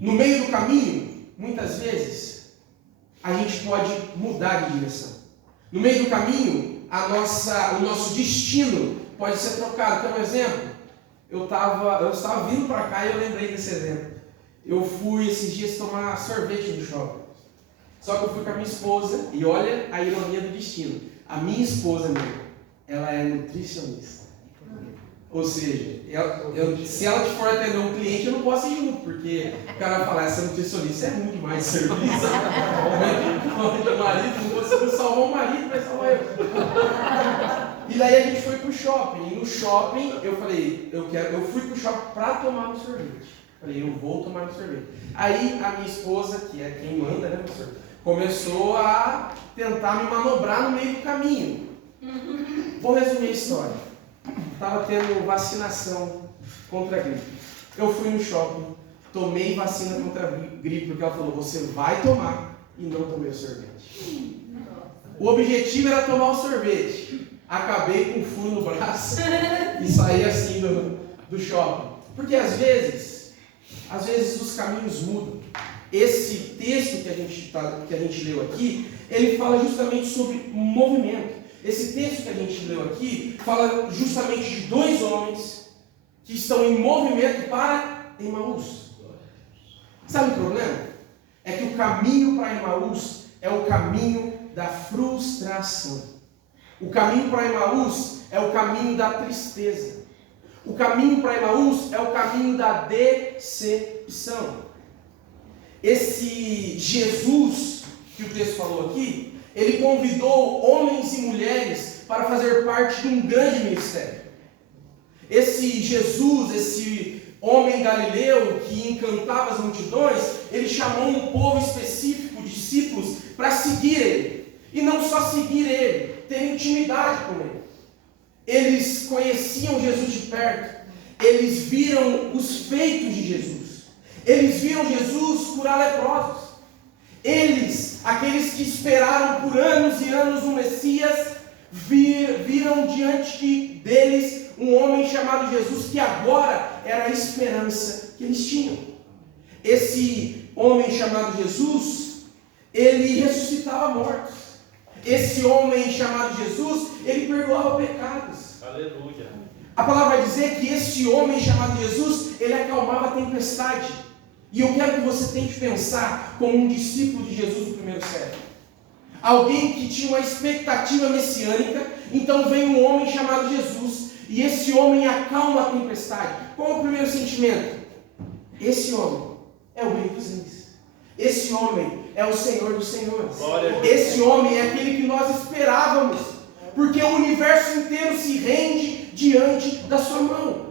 No meio do caminho, muitas vezes, a gente pode mudar de direção. No meio do caminho, o nosso destino pode ser trocado. Então, um exemplo, eu estava vindo para cá e eu lembrei desse exemplo. Eu fui esses dias tomar sorvete no shopping. Só que eu fui com a minha esposa, e olha a ironia do destino. A minha esposa, ela é nutricionista. Ou seja, se ela for atender um cliente, eu não posso ir junto, porque o cara vai falar, essa nutricionista é muito mais serviço. O marido não conseguiu salvar o marido, vai salvar eu. E daí a gente foi pro shopping. E no shopping eu falei, eu fui pro shopping para tomar um sorvete. Falei, eu vou tomar um sorvete. Aí a minha esposa, que é quem manda, né, professor, começou a tentar me manobrar no meio do caminho. Vou resumir a história. Estava tendo vacinação contra a gripe. Eu fui no shopping, tomei vacina contra a gripe, porque ela falou, você vai tomar, e não tomei o sorvete. O objetivo era tomar o sorvete. Acabei com um furo no braço e saí assim do shopping. Porque às vezes os caminhos mudam. Esse texto que a gente leu aqui, ele fala justamente sobre movimento. Esse texto que a gente leu aqui fala justamente de dois homens que estão em movimento para Emaús. Sabe o problema? É que o caminho para Emaús é o caminho da frustração. O caminho para Emaús é o caminho da tristeza. O caminho para Emaús é o caminho da decepção. Esse Jesus que o texto falou aqui, ele convidou homens e mulheres para fazer parte de um grande ministério. Esse Jesus, esse homem galileu que encantava as multidões, ele chamou um povo específico, discípulos, para seguir ele. E não só seguir ele, ter intimidade com ele. Eles conheciam Jesus de perto. Eles viram os feitos de Jesus. Eles viram Jesus curar leprosos. Eles, aqueles que esperaram por anos e anos o Messias, viram diante deles um homem chamado Jesus, que agora era a esperança que eles tinham. Esse homem chamado Jesus, ele ressuscitava mortos. Esse homem chamado Jesus, ele perdoava pecados. Aleluia. A palavra vai dizer que esse homem chamado Jesus, ele acalmava a tempestade. E eu quero que você tente pensar como um discípulo de Jesus do primeiro século. Alguém que tinha uma expectativa messiânica, então vem um homem chamado Jesus, e esse homem acalma a tempestade. Qual é o primeiro sentimento? Esse homem é o Rei dos Reis. Esse homem é o Senhor dos Senhores. Esse homem é aquele que nós esperávamos, porque o universo inteiro se rende diante da sua mão.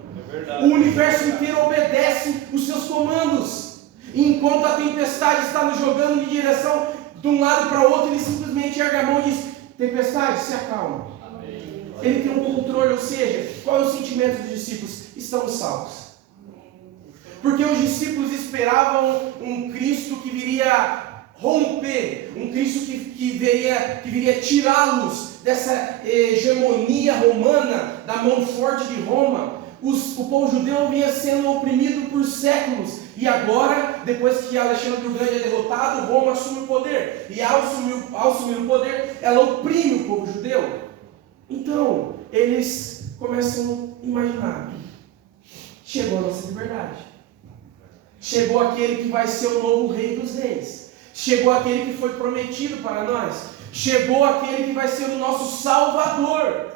O universo inteiro obedece os seus comandos. E enquanto a tempestade está nos jogando de direção de um lado para o outro, ele simplesmente ergue a mão e diz, tempestade, se acalma. Ele tem um controle, ou seja, qual é o sentimento dos discípulos? Estamos salvos. Porque os discípulos esperavam um Cristo que viria romper, um Cristo que viria tirá-los dessa hegemonia romana, da mão forte de Roma. O povo judeu vinha sendo oprimido por séculos, e agora, depois que Alexandre o Grande é derrotado, Roma assume o poder, e ao assumir o poder, ela oprime o povo judeu. Então, eles começam a imaginar, chegou a nossa liberdade, chegou aquele que vai ser o novo Rei dos Reis, chegou aquele que foi prometido para nós, chegou aquele que vai ser o nosso Salvador.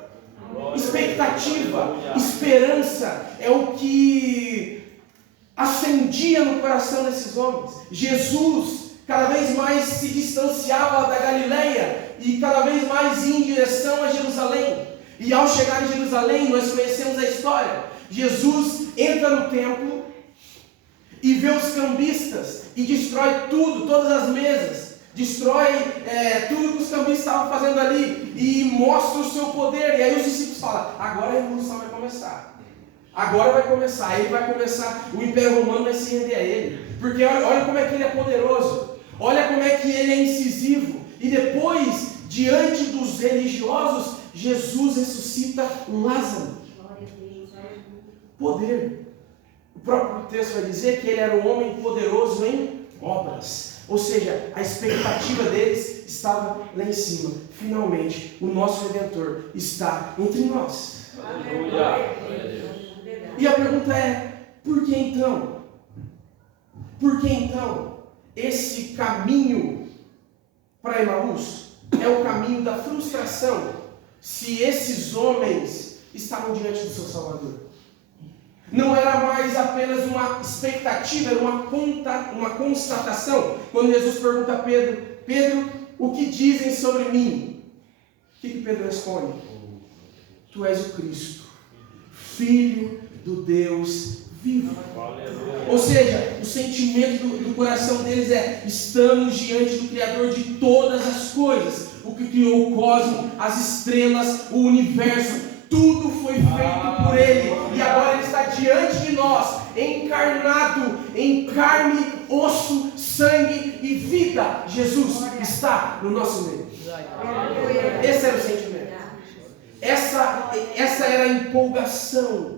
Expectativa, esperança é o que acendia no coração desses homens. Jesus cada vez mais se distanciava da Galileia e cada vez mais ia em direção a Jerusalém. E ao chegar em Jerusalém, nós conhecemos a história. Jesus entra no templo e vê os cambistas e destrói tudo, todas as mesas, destrói tudo que os cambistas estavam fazendo ali e mostra o seu poder. E aí os discípulos falam: agora a revolução vai começar. Agora vai começar, aí vai começar, o Império Romano vai se render a ele. Porque olha como é que ele é poderoso, olha como é que ele é incisivo. E depois, diante dos religiosos, Jesus ressuscita Lázaro. Poder. O próprio texto vai dizer que ele era um homem poderoso em obras. Ou seja, a expectativa deles estava lá em cima. Finalmente, o nosso Redentor está entre nós. Aleluia. E a pergunta é: por que então? Por que então esse caminho para Emaús é o caminho da frustração, se esses homens estavam diante do seu Salvador? Não era mais apenas uma expectativa, era uma constatação. Quando Jesus pergunta a Pedro: Pedro, o que dizem sobre mim? O que Pedro responde? Tu és o Cristo, Filho do Deus vivo. Ou seja, o sentimento do coração deles é: estamos diante do Criador de todas as coisas, o que criou o cosmos, as estrelas, o universo, tudo foi feito por Ele, e agora Ele está diante de nós, encarnado em carne, osso, sangue e vida. Jesus está no nosso meio. Esse era o sentimento, essa era a empolgação.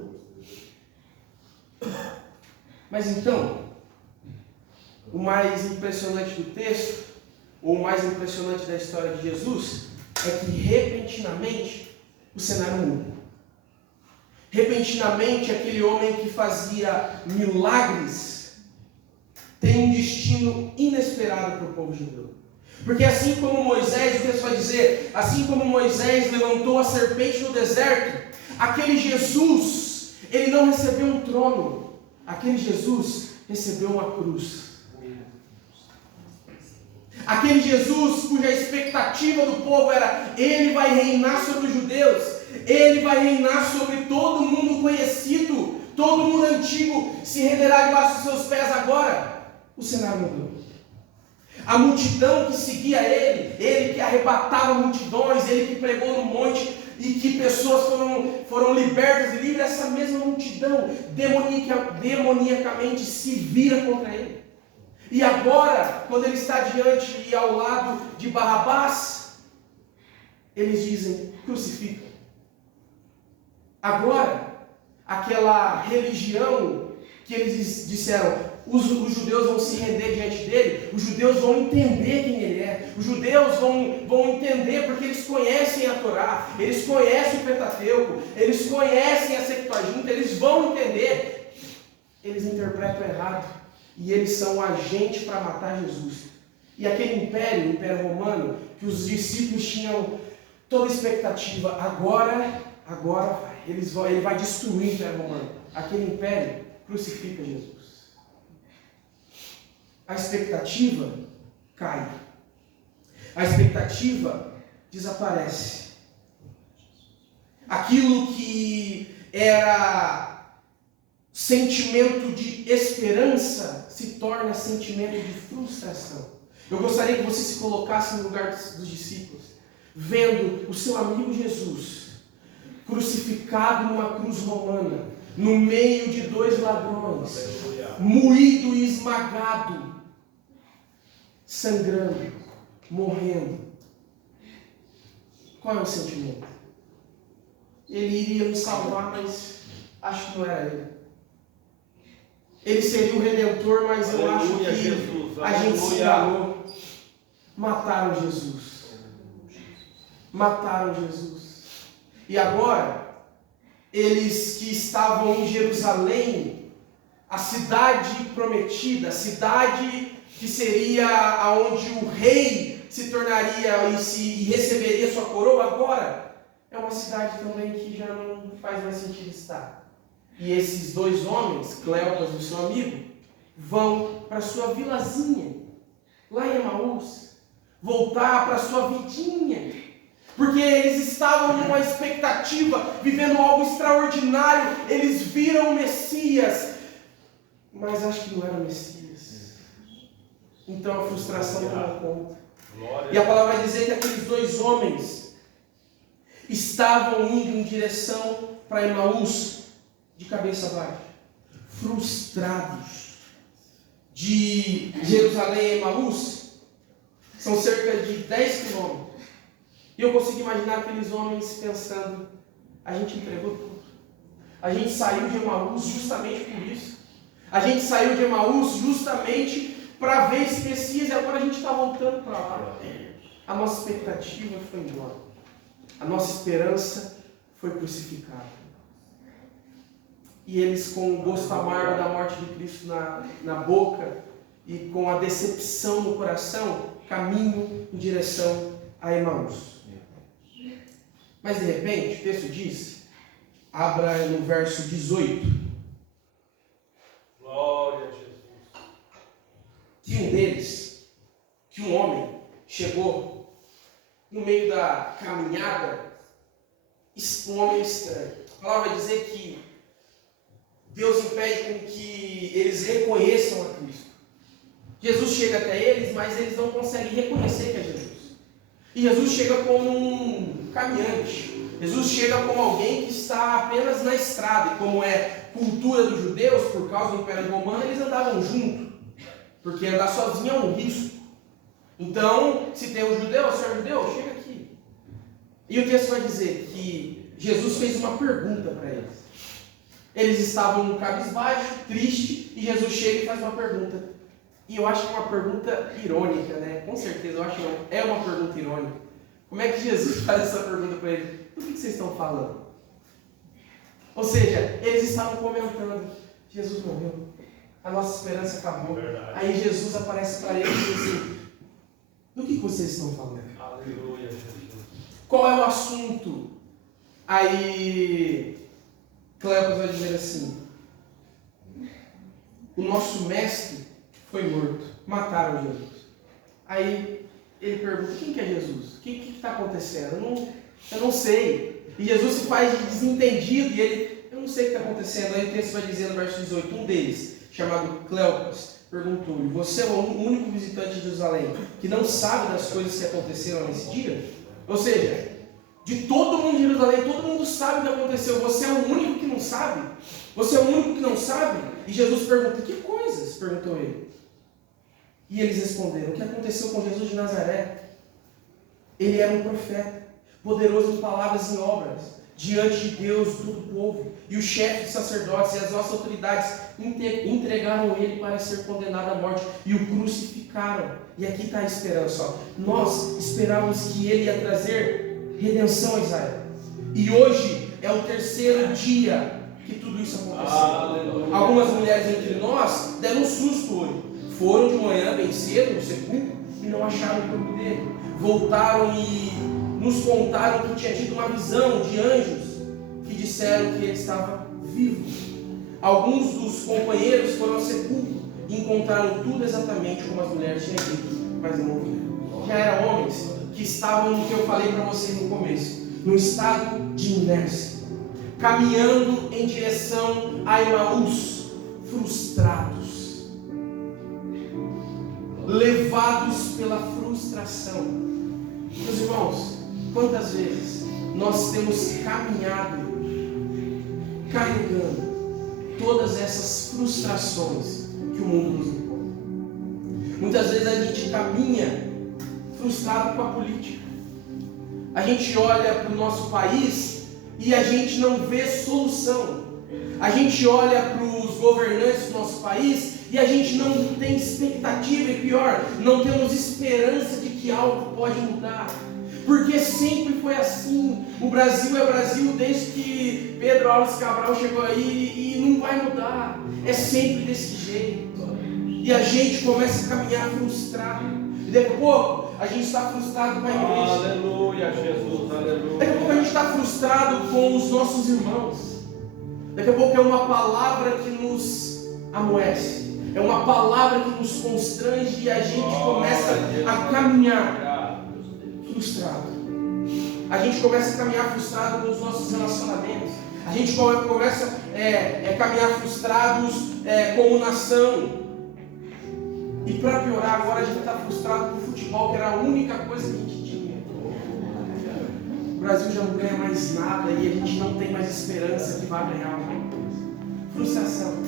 Mas então, o mais impressionante do texto, ou o mais impressionante da história de Jesus, é que repentinamente o cenário muda. Repentinamente, aquele homem que fazia milagres tem um destino inesperado para o povo judeu. Porque assim como Moisés, o texto vai dizer, assim como Moisés levantou a serpente no deserto, aquele Jesus, ele não recebeu um trono. Aquele Jesus recebeu uma cruz. Aquele Jesus cuja expectativa do povo era: ele vai reinar sobre os judeus, ele vai reinar sobre todo mundo conhecido, todo mundo antigo se renderá debaixo dos seus pés. Agora, o cenário mudou. A multidão que seguia ele que arrebatava multidões, ele que pregou no monte e que pessoas foram libertas e livres, essa mesma multidão demoniacamente se vira contra ele. E agora, quando ele está diante e ao lado de Barrabás, eles dizem: crucifica. Agora, aquela religião que eles disseram, os judeus vão se render diante dele, os judeus vão entender quem ele é, os judeus vão entender porque eles conhecem a Torá, eles conhecem o Pentateuco, eles conhecem a Septuaginta, eles vão entender. Eles interpretam errado e eles são um agente para matar Jesus. E aquele império, o Império Romano, que os discípulos tinham toda a expectativa, agora vai, ele vai destruir o Império Romano. Aquele império crucifica Jesus. A expectativa cai. A expectativa desaparece. Aquilo que era sentimento de esperança se torna sentimento de frustração. Eu gostaria que você se colocasse no lugar dos discípulos, vendo o seu amigo Jesus crucificado numa cruz romana, no meio de dois ladrões, moído e esmagado, sangrando, morrendo. Qual é o sentimento? Ele iria nos salvar, mas acho que não era ele. Ele seria o Redentor, mas eu acho que a gente se enganou. Mataram Jesus. Mataram Jesus. E agora, eles que estavam em Jerusalém, a cidade prometida, a cidade que seria aonde o rei se tornaria e receberia sua coroa, agora é uma cidade também que já não faz mais sentido estar. E esses dois homens, Cleopas e o seu amigo, vão para sua vilazinha, lá em Emaús, voltar para sua vidinha, porque eles estavam numa expectativa, vivendo algo extraordinário. Eles viram o Messias mas acho que não era o Messias. Então a frustração tomou conta. E a palavra vai dizer que aqueles dois homens estavam indo em direção para Emaús, de cabeça baixa, frustrados. De Jerusalém a Emaús são cerca de 10 quilômetros. E eu consigo imaginar aqueles homens pensando: a gente entregou tudo. A gente saiu de Emaús justamente por isso. A gente saiu de Emaús justamente para ver esse Messias e agora a gente está voltando para lá. A nossa expectativa foi embora. A nossa esperança foi crucificada. E eles, com o gosto amargo da morte de Cristo na boca e com a decepção no coração, caminham em direção a Emaús. Mas de repente, o texto diz, abra no verso 18. Glória a Jesus. Que um homem chegou no meio da caminhada, um homem estranho. A palavra vai dizer que Deus impede com que eles reconheçam a Cristo. Jesus chega até eles, mas eles não conseguem reconhecer que é Jesus. E Jesus chega como um caminhante. Jesus chega como alguém que está apenas na estrada. E como é cultura dos judeus, por causa do Império Romano, eles andavam juntos. Porque andar sozinho é um risco. Então, se tem um judeu, o senhor é judeu, chega aqui. E o texto vai dizer que Jesus fez uma pergunta para eles. Eles estavam no cabisbaixo, triste, e Jesus chega e faz uma pergunta. E eu acho que é uma pergunta irônica, né? Com certeza, eu acho que é uma pergunta irônica. Como é que Jesus faz essa pergunta para eles? Do que vocês estão falando? Ou seja, eles estavam comentando, Jesus morreu, a nossa esperança acabou. Verdade. Aí Jesus aparece para eles e diz assim, do que vocês estão falando? Aleluia, Jesus. Qual é o assunto? Aí Cleopas vai dizer assim, o nosso mestre foi morto, mataram Jesus. Aí ele pergunta, quem que é Jesus? O que está acontecendo? Eu não sei. E Jesus se faz de desentendido e ele, eu não sei o que está acontecendo. Aí o texto vai dizer no verso 18, um deles, chamado Cleopas, perguntou-lhe, você é o único visitante de Jerusalém que não sabe das coisas que aconteceram nesse dia? Ou seja, de todo mundo de Jerusalém, todo mundo sabe o que aconteceu, você é o único que não sabe? Você é o único que não sabe? E Jesus pergunta, que coisas? Perguntou ele. E eles responderam, o que aconteceu com Jesus de Nazaré? Ele era um profeta, poderoso em palavras e obras, diante de Deus, todo o povo. E os chefes dos sacerdotes e as nossas autoridades entregaram ele para ser condenado à morte e o crucificaram. E aqui está a esperança. Ó. Nós esperávamos que ele ia trazer redenção a Israel. E hoje é o terceiro dia que tudo isso aconteceu. Aleluia. Algumas mulheres entre nós deram um susto hoje. Foram de manhã bem cedo no sepulcro e não acharam o corpo dele. Voltaram e nos contaram que tinha tido uma visão de anjos que disseram que ele estava vivo. Alguns dos companheiros foram ao sepulcro e encontraram tudo exatamente como as mulheres tinham dito, mas não ouviram. Já eram homens que estavam no que eu falei para vocês no começo, no estado de inércia, caminhando em direção a Emaús, frustrados, levados pela frustração. Meus irmãos, quantas vezes nós temos caminhado, carregando todas essas frustrações que o mundo nos impõe? Muitas vezes a gente caminha frustrado com a política. A gente olha para o nosso país e a gente não vê solução. A gente olha para os governantes do nosso país e a gente não tem expectativa e pior, não temos esperança de que algo pode mudar. Porque sempre foi assim. O Brasil é Brasil desde que Pedro Álvares Cabral chegou aí e não vai mudar. É sempre desse jeito. E a gente começa a caminhar frustrado. E daqui a pouco a gente está frustrado com a igreja. Aleluia, Jesus, aleluia. Daqui a pouco a gente está frustrado com os nossos irmãos. Daqui a pouco é uma palavra que nos amoece. É uma palavra que nos constrange e a gente começa a caminhar frustrado. A gente começa a caminhar frustrado nos nossos relacionamentos. A gente começa a caminhar frustrados como nação. E para piorar, agora a gente está frustrado com o futebol, que era a única coisa que a gente tinha. O Brasil já não ganha mais nada e a gente não tem mais esperança que vai ganhar alguma coisa. Frustração.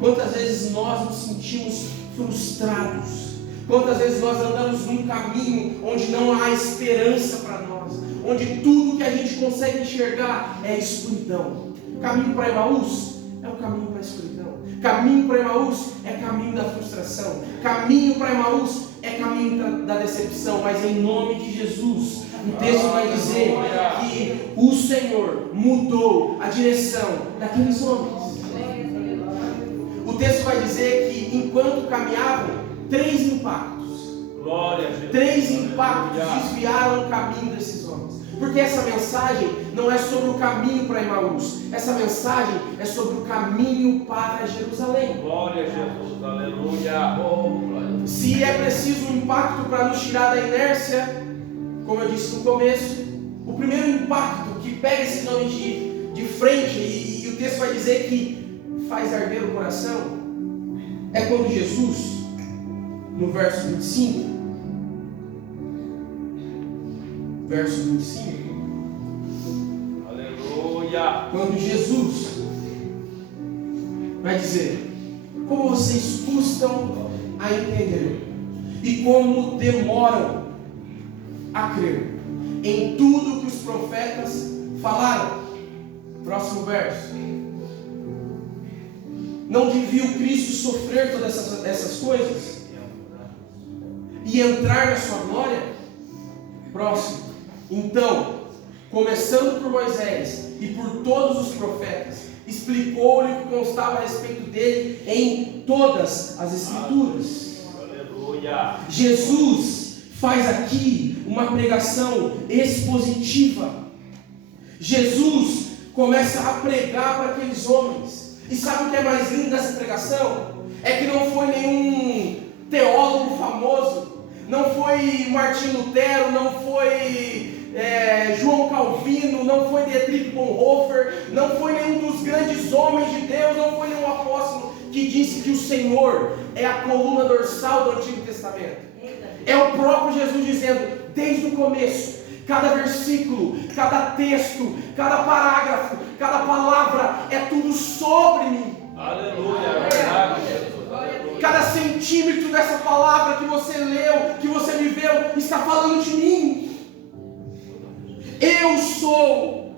Quantas vezes nós nos sentimos frustrados? Quantas vezes nós andamos num caminho onde não há esperança para nós? Onde tudo que a gente consegue enxergar é escuridão. Caminho para Emaús é o caminho para a escuridão. Caminho para Emaús é caminho da frustração. Caminho para Emaús é caminho da decepção. Mas em nome de Jesus, o texto vai dizer que o Senhor mudou a direção daqueles homens. O texto vai dizer que enquanto caminhavam, 3 impactos desviaram o caminho desses homens. Porque essa mensagem não é sobre o caminho para Emaús. Essa mensagem é sobre o caminho para Jerusalém. Glória a Jesus, aleluia. Se é preciso um impacto para nos tirar da inércia, como eu disse no começo, o primeiro impacto que pega esses homens de frente, e o texto vai dizer que faz arder o coração, é quando Jesus, no verso 25, aleluia, quando Jesus vai dizer: como vocês custam a entender e como demoram a crer em tudo que os profetas falaram. Próximo verso. Não devia o Cristo sofrer todas essas coisas e entrar na sua glória? Próximo. Então, começando por Moisés e por todos os profetas, explicou-lhe o que constava a respeito dele em todas as Escrituras. aleluia. Jesus faz aqui uma pregação expositiva. Jesus começa a pregar para aqueles homens. E sabe o que é mais lindo dessa pregação? É que não foi nenhum teólogo famoso, não foi Martim Lutero, não foi João Calvino, não foi Dietrich Bonhoeffer, não foi nenhum dos grandes homens de Deus, não foi nenhum apóstolo que disse que o Senhor é a coluna dorsal do Antigo Testamento. É o próprio Jesus dizendo, desde o começo, cada versículo, cada texto, cada parágrafo, cada palavra, é tudo sobre mim. Aleluia, é verdade, Jesus. Cada centímetro dessa palavra que você leu, que você viveu, está falando de mim. Eu sou.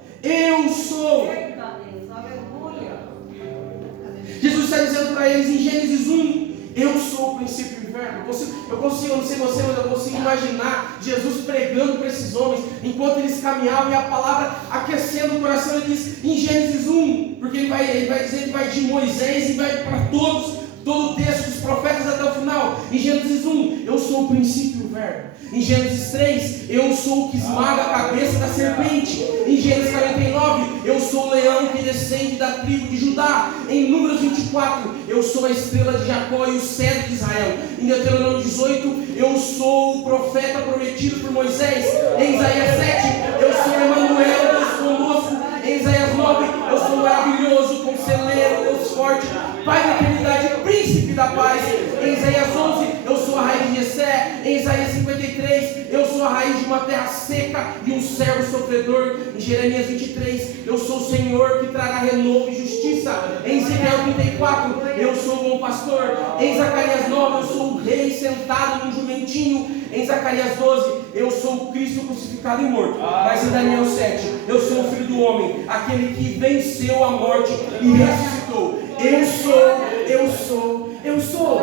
Jesus está dizendo para eles em Gênesis 1, eu sou o princípio e o verbo. Eu consigo, não sei você, mas eu consigo imaginar Jesus pregando para esses homens, enquanto eles caminhavam e a palavra aquecendo o coração. Ele diz em Gênesis 1, porque ele vai dizer que vai de Moisés e vai para todo o texto dos profetas até o final. Em Gênesis 1, eu sou o princípio e o verbo. Em Gênesis 3, eu sou o que esmaga a cabeça da serpente. Em Gênesis 49, eu sou o leão que descende da tribo de Judá. Em Números 24, eu sou a estrela de Jacó e o cedro de Israel. Em Deuteronômio 18, eu sou o profeta prometido por Moisés. Em Isaías 7, eu sou Emanuel, Deus conosco. Em Isaías 9, eu sou maravilhoso, conselheiro, Deus forte, Pai da eternidade, príncipe da paz. Em Isaías 11, eu sou a raiz de Jessé. Em Isaías 53, eu sou a raiz de uma terra seca e um servo sofredor. Em Jeremias 23, eu sou o Senhor que trará renovo e justiça. Em Ezequiel 34, eu sou o bom pastor. Em Zacarias 9, eu sou o rei sentado num jumentinho. Em Zacarias 12, eu sou o Cristo crucificado e morto. Mas em Daniel 7, eu sou o Filho do Homem, aquele que venceu a morte e ressuscitou. Eu sou.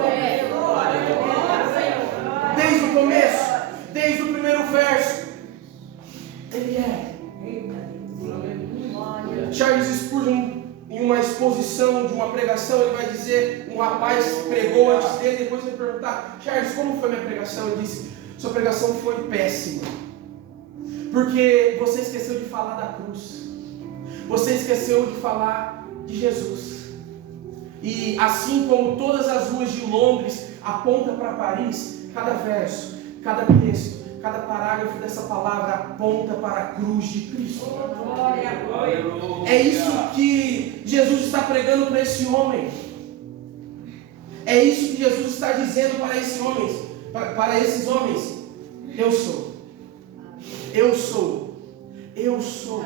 Desde o começo, desde o primeiro verso, Ele é. Charles Spurgeon, em uma exposição de uma pregação, ele vai dizer, um rapaz pregou antes dele, depois ele vai perguntar, Charles, como foi minha pregação? Ele disse, sua pregação foi péssima, porque você esqueceu de falar da cruz, você esqueceu de falar de Jesus. E assim como todas as ruas de Londres apontam para Paris, cada verso, cada texto, cada parágrafo dessa palavra aponta para a cruz de Cristo. É isso que Jesus está pregando para esse homem. É isso que Jesus está dizendo para esses homens. Eu sou. Eu sou. Eu sou.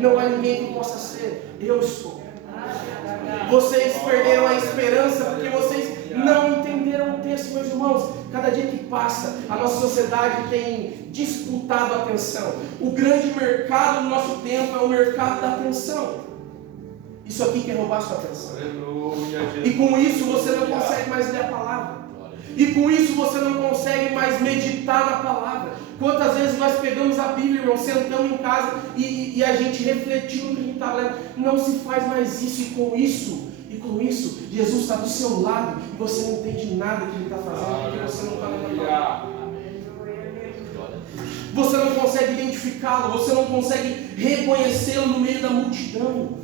Não há ninguém que possa ser. Eu sou. Vocês perderam a esperança porque vocês não entenderam o texto, meus irmãos. Cada dia que passa, a nossa sociedade tem disputado a atenção. O grande mercado do nosso tempo é o mercado da atenção. Isso aqui quer roubar a sua atenção. E com isso você não consegue mais ler a palavra. E com isso você não consegue mais meditar na palavra. Quantas vezes nós pegamos a Bíblia, irmão, sentamos em casa e a gente refletiu no que a gente está lendo. Não se faz mais isso. E com isso, Jesus está do seu lado e você não entende nada que Ele está fazendo, porque você não está lendo a palavra. Você não consegue identificá-lo, você não consegue reconhecê-lo no meio da multidão.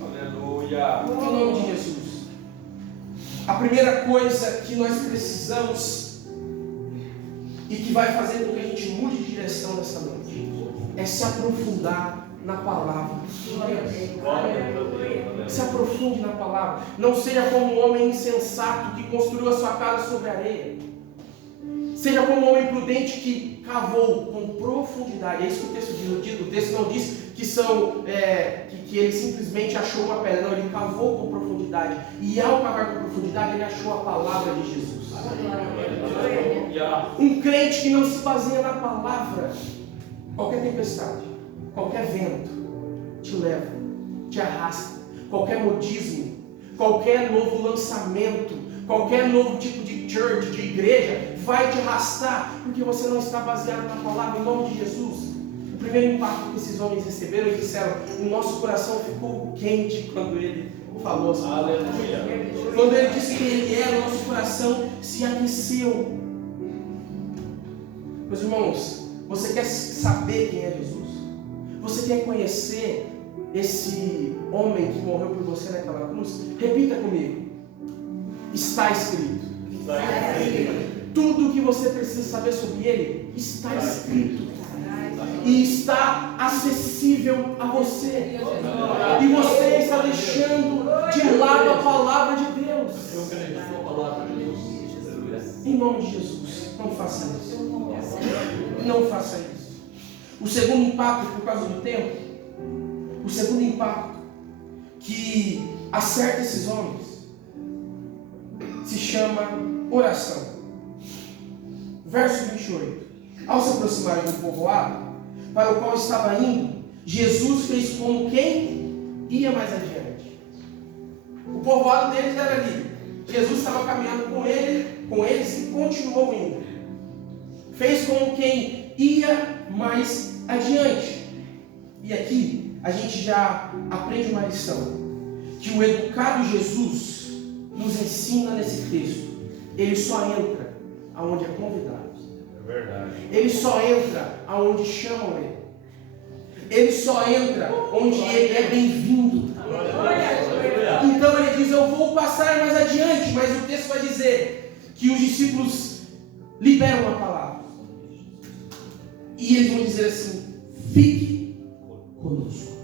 Aleluia! Em nome de Jesus. A primeira coisa que nós precisamos e que vai fazer com que a gente mude de direção nessa noite é se aprofundar na palavra de Deus. Se aprofunde na palavra. Não seja como um homem insensato que construiu a sua casa sobre areia. Seja como um homem prudente que cavou com profundidade. É isso que o texto diz. O texto não diz que ele simplesmente achou uma pedra. Não, ele cavou com profundidade. E ao cavar com profundidade, ele achou a palavra de Jesus. Um crente que não se baseia na palavra, qualquer tempestade, qualquer vento te leva, te arrasta. Qualquer modismo, qualquer novo lançamento, qualquer novo tipo de church, de igreja, vai te arrastar, porque você não está baseado na palavra. Em nome de Jesus. O primeiro impacto que esses homens receberam, eles disseram: o nosso coração ficou quente quando ele falou assim. Aleluia. Quando ele disse que ele era, o nosso coração se aqueceu. Meus irmãos, você quer saber quem é Jesus? Você quer conhecer esse homem que morreu por você naquela cruz? Repita comigo. Está escrito. Tudo o que você precisa saber sobre ele está escrito. E está acessível a você. E você está deixando de lado a palavra de Deus. Em nome de Jesus, não faça isso. Não faça isso. O segundo impacto, por causa do tempo, o segundo impacto que acerta esses homens se chama oração. Verso 28. Ao se aproximarem do povoado para o qual estava indo, Jesus fez como quem ia mais adiante. O povoado deles era ali. Jesus estava caminhando com eles e continuou indo. Fez como quem ia mais adiante. E aqui a gente já aprende uma lição, que o educado Jesus nos ensina nesse texto. Ele só entra aonde é convidado. É verdade. Ele só entra aonde chamam ele. Ele só entra onde ele é bem-vindo. Então ele diz: eu vou passar mais adiante, mas o texto vai dizer que os discípulos liberam a palavra. E eles vão dizer assim: fique conosco,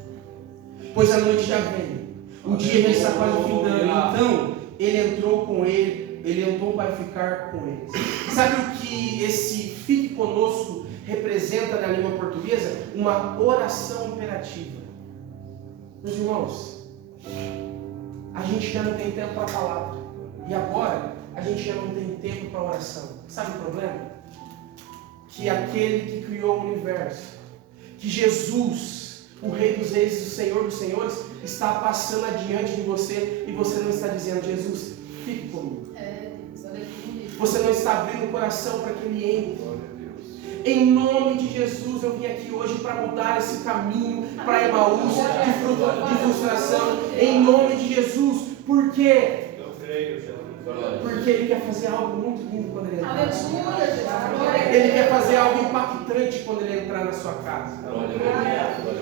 pois a noite já vem, o dia já está quase findando. Então ele entrou com ele entrou para ficar com eles. Sabe o que esse fique conosco representa na língua portuguesa? Uma oração imperativa. Meus irmãos, a gente já não tem tempo para a palavra, e agora a gente já não tem tempo para a oração. Sabe o problema? Que aquele que criou o universo, que Jesus, o Rei dos Reis, o Senhor dos Senhores, está passando adiante de você, e você não está dizendo: Jesus, fique comigo. Você não está abrindo o coração para que Ele entre. Em nome de Jesus, eu vim aqui hoje para mudar esse caminho para Emaús de frustração. Em nome de Jesus. Por quê? Porque Ele quer fazer algo muito lindo quando Ele entrar. Ele quer fazer algo impactante quando Ele entrar na sua casa.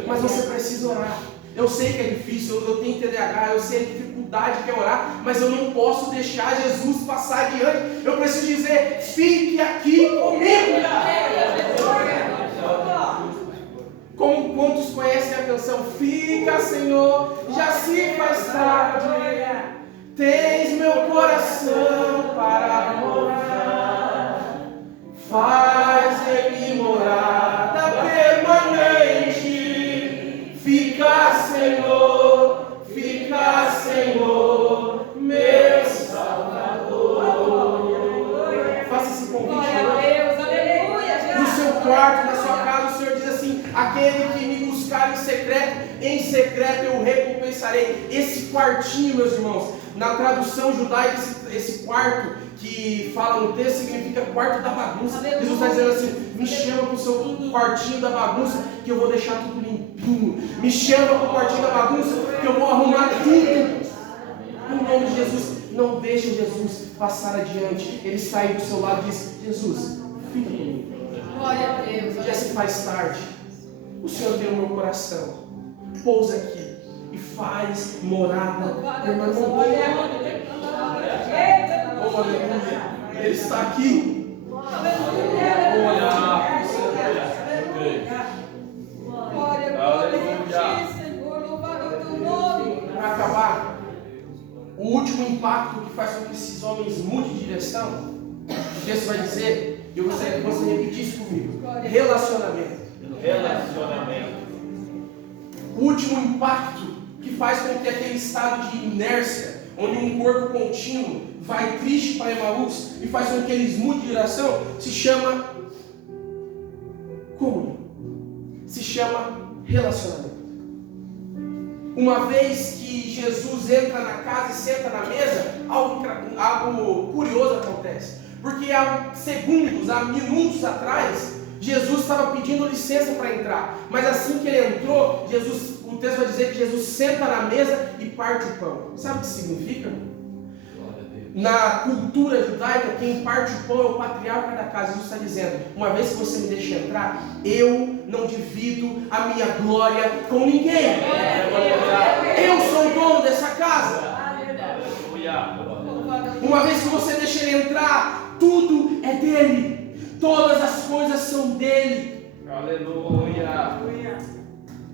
Mas você precisa orar. Eu sei que é difícil, eu tenho TDAH, eu sei a dificuldade dificuldade, quer orar, mas eu não posso deixar Jesus passar adiante. Eu preciso dizer, fique aqui comigo. Como quantos conhecem a canção? Fica, Senhor, já se faz tarde. Tens meu coração para morar. Faz em mim morada permanente. Fica, Senhor, meu Salvador. Faça esse convite hoje. No seu quarto, na sua casa, o Senhor diz assim: aquele que me buscar em secreto eu recompensarei. Esse quartinho, meus irmãos, na tradução judaica, esse quarto que fala no texto significa quarto da bagunça. Jesus está dizendo assim: me chama para o seu quartinho da bagunça que eu vou deixar tudo limpinho. Me chama para o quartinho da bagunça que eu vou arrumar tudo. No nome de Jesus, não deixe Jesus passar adiante. Ele sai do seu lado e diz: Jesus, fica comigo. Glória a Deus. Já se faz tarde. O Senhor tem o meu coração. Pousa aqui e faz morada permanente. Oh, aleluia. Ele está aqui. Glória a ti, Senhor. Louvado é o teu nome. Para acabar, o último impacto que faz com que esses homens mudem de direção, o texto vai dizer, eu gostaria que você repetisse comigo: relacionamento. O último impacto que faz com que aquele estado de inércia, onde um corpo contínuo vai triste para Emaús e faz com que eles mudem de direção, se chama comunhão, se chama relacionamento. Uma vez que Jesus entra na casa e senta na mesa, algo curioso acontece, porque há segundos, há minutos atrás, Jesus estava pedindo licença para entrar, mas assim que ele entrou, o texto vai dizer que Jesus senta na mesa e parte o pão. Sabe o que significa? Na cultura judaica, quem parte o pão é o patriarca da casa. Jesus está dizendo: uma vez que você me deixa entrar, eu não divido a minha glória com ninguém. Eu sou o dono dessa casa. Uma vez que você deixa ele entrar, tudo é dele. Todas as coisas são dele. Aleluia.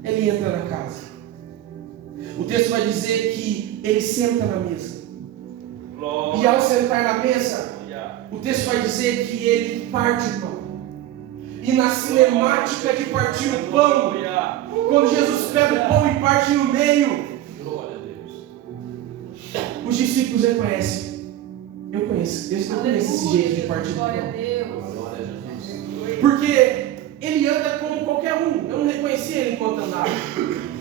Ele entra na casa. O texto vai dizer que ele senta na mesa. E ao sentar na mesa, o texto vai dizer que ele parte o pão. E na cinemática de partir o pão, quando Jesus pega o pão e parte no meio, os discípulos reconhecem: eu conheço esse jeito de partir o pão. Porque ele anda como qualquer um. Eu não reconheci ele enquanto andava.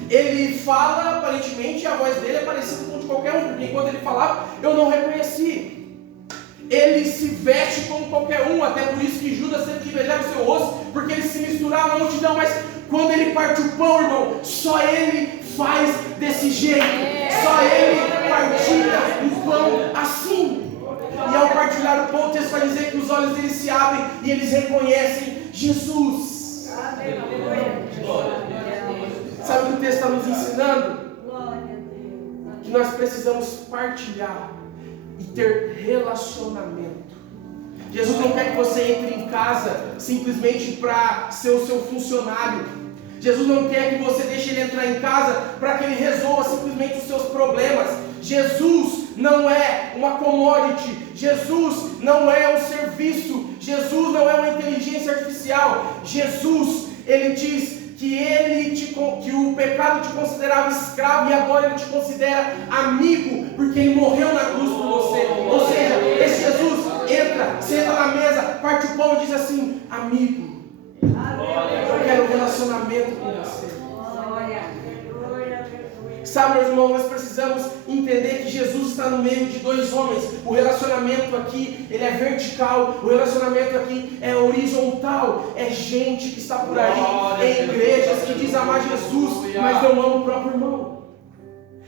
Ele fala, aparentemente, a voz dele é parecida com a de qualquer um, porque enquanto ele falava, eu não reconheci. Ele se veste como qualquer um, até por isso que Judas teve que beijar o seu rosto, porque ele se misturava na multidão. Mas quando ele parte o pão, irmão, só ele faz desse jeito. Só ele partilha o pão assim. E ao partilhar o pão, o texto vai dizer que os olhos deles se abrem e eles reconhecem Jesus. Sabe o que o texto está nos ensinando? Que nós precisamos partilhar e ter relacionamento. Jesus não quer que você entre em casa simplesmente para ser o seu funcionário. Jesus não quer que você deixe ele entrar em casa para que ele resolva simplesmente os seus problemas. Jesus não é uma commodity. Jesus não é um serviço. Jesus não é uma inteligência artificial. Jesus, ele diz que o pecado te considerava escravo e agora ele te considera amigo, porque ele morreu na cruz por você. Ou seja, esse Jesus entra, senta na mesa, parte o pão e diz assim: amigo, eu quero um relacionamento com você. Sabe, meus irmãos, nós precisamos entender que Jesus está no meio de dois homens. O relacionamento aqui, ele é vertical. O relacionamento aqui é horizontal. É gente que está por aí, em igrejas, que diz amar Jesus, mas não ama o próprio irmão.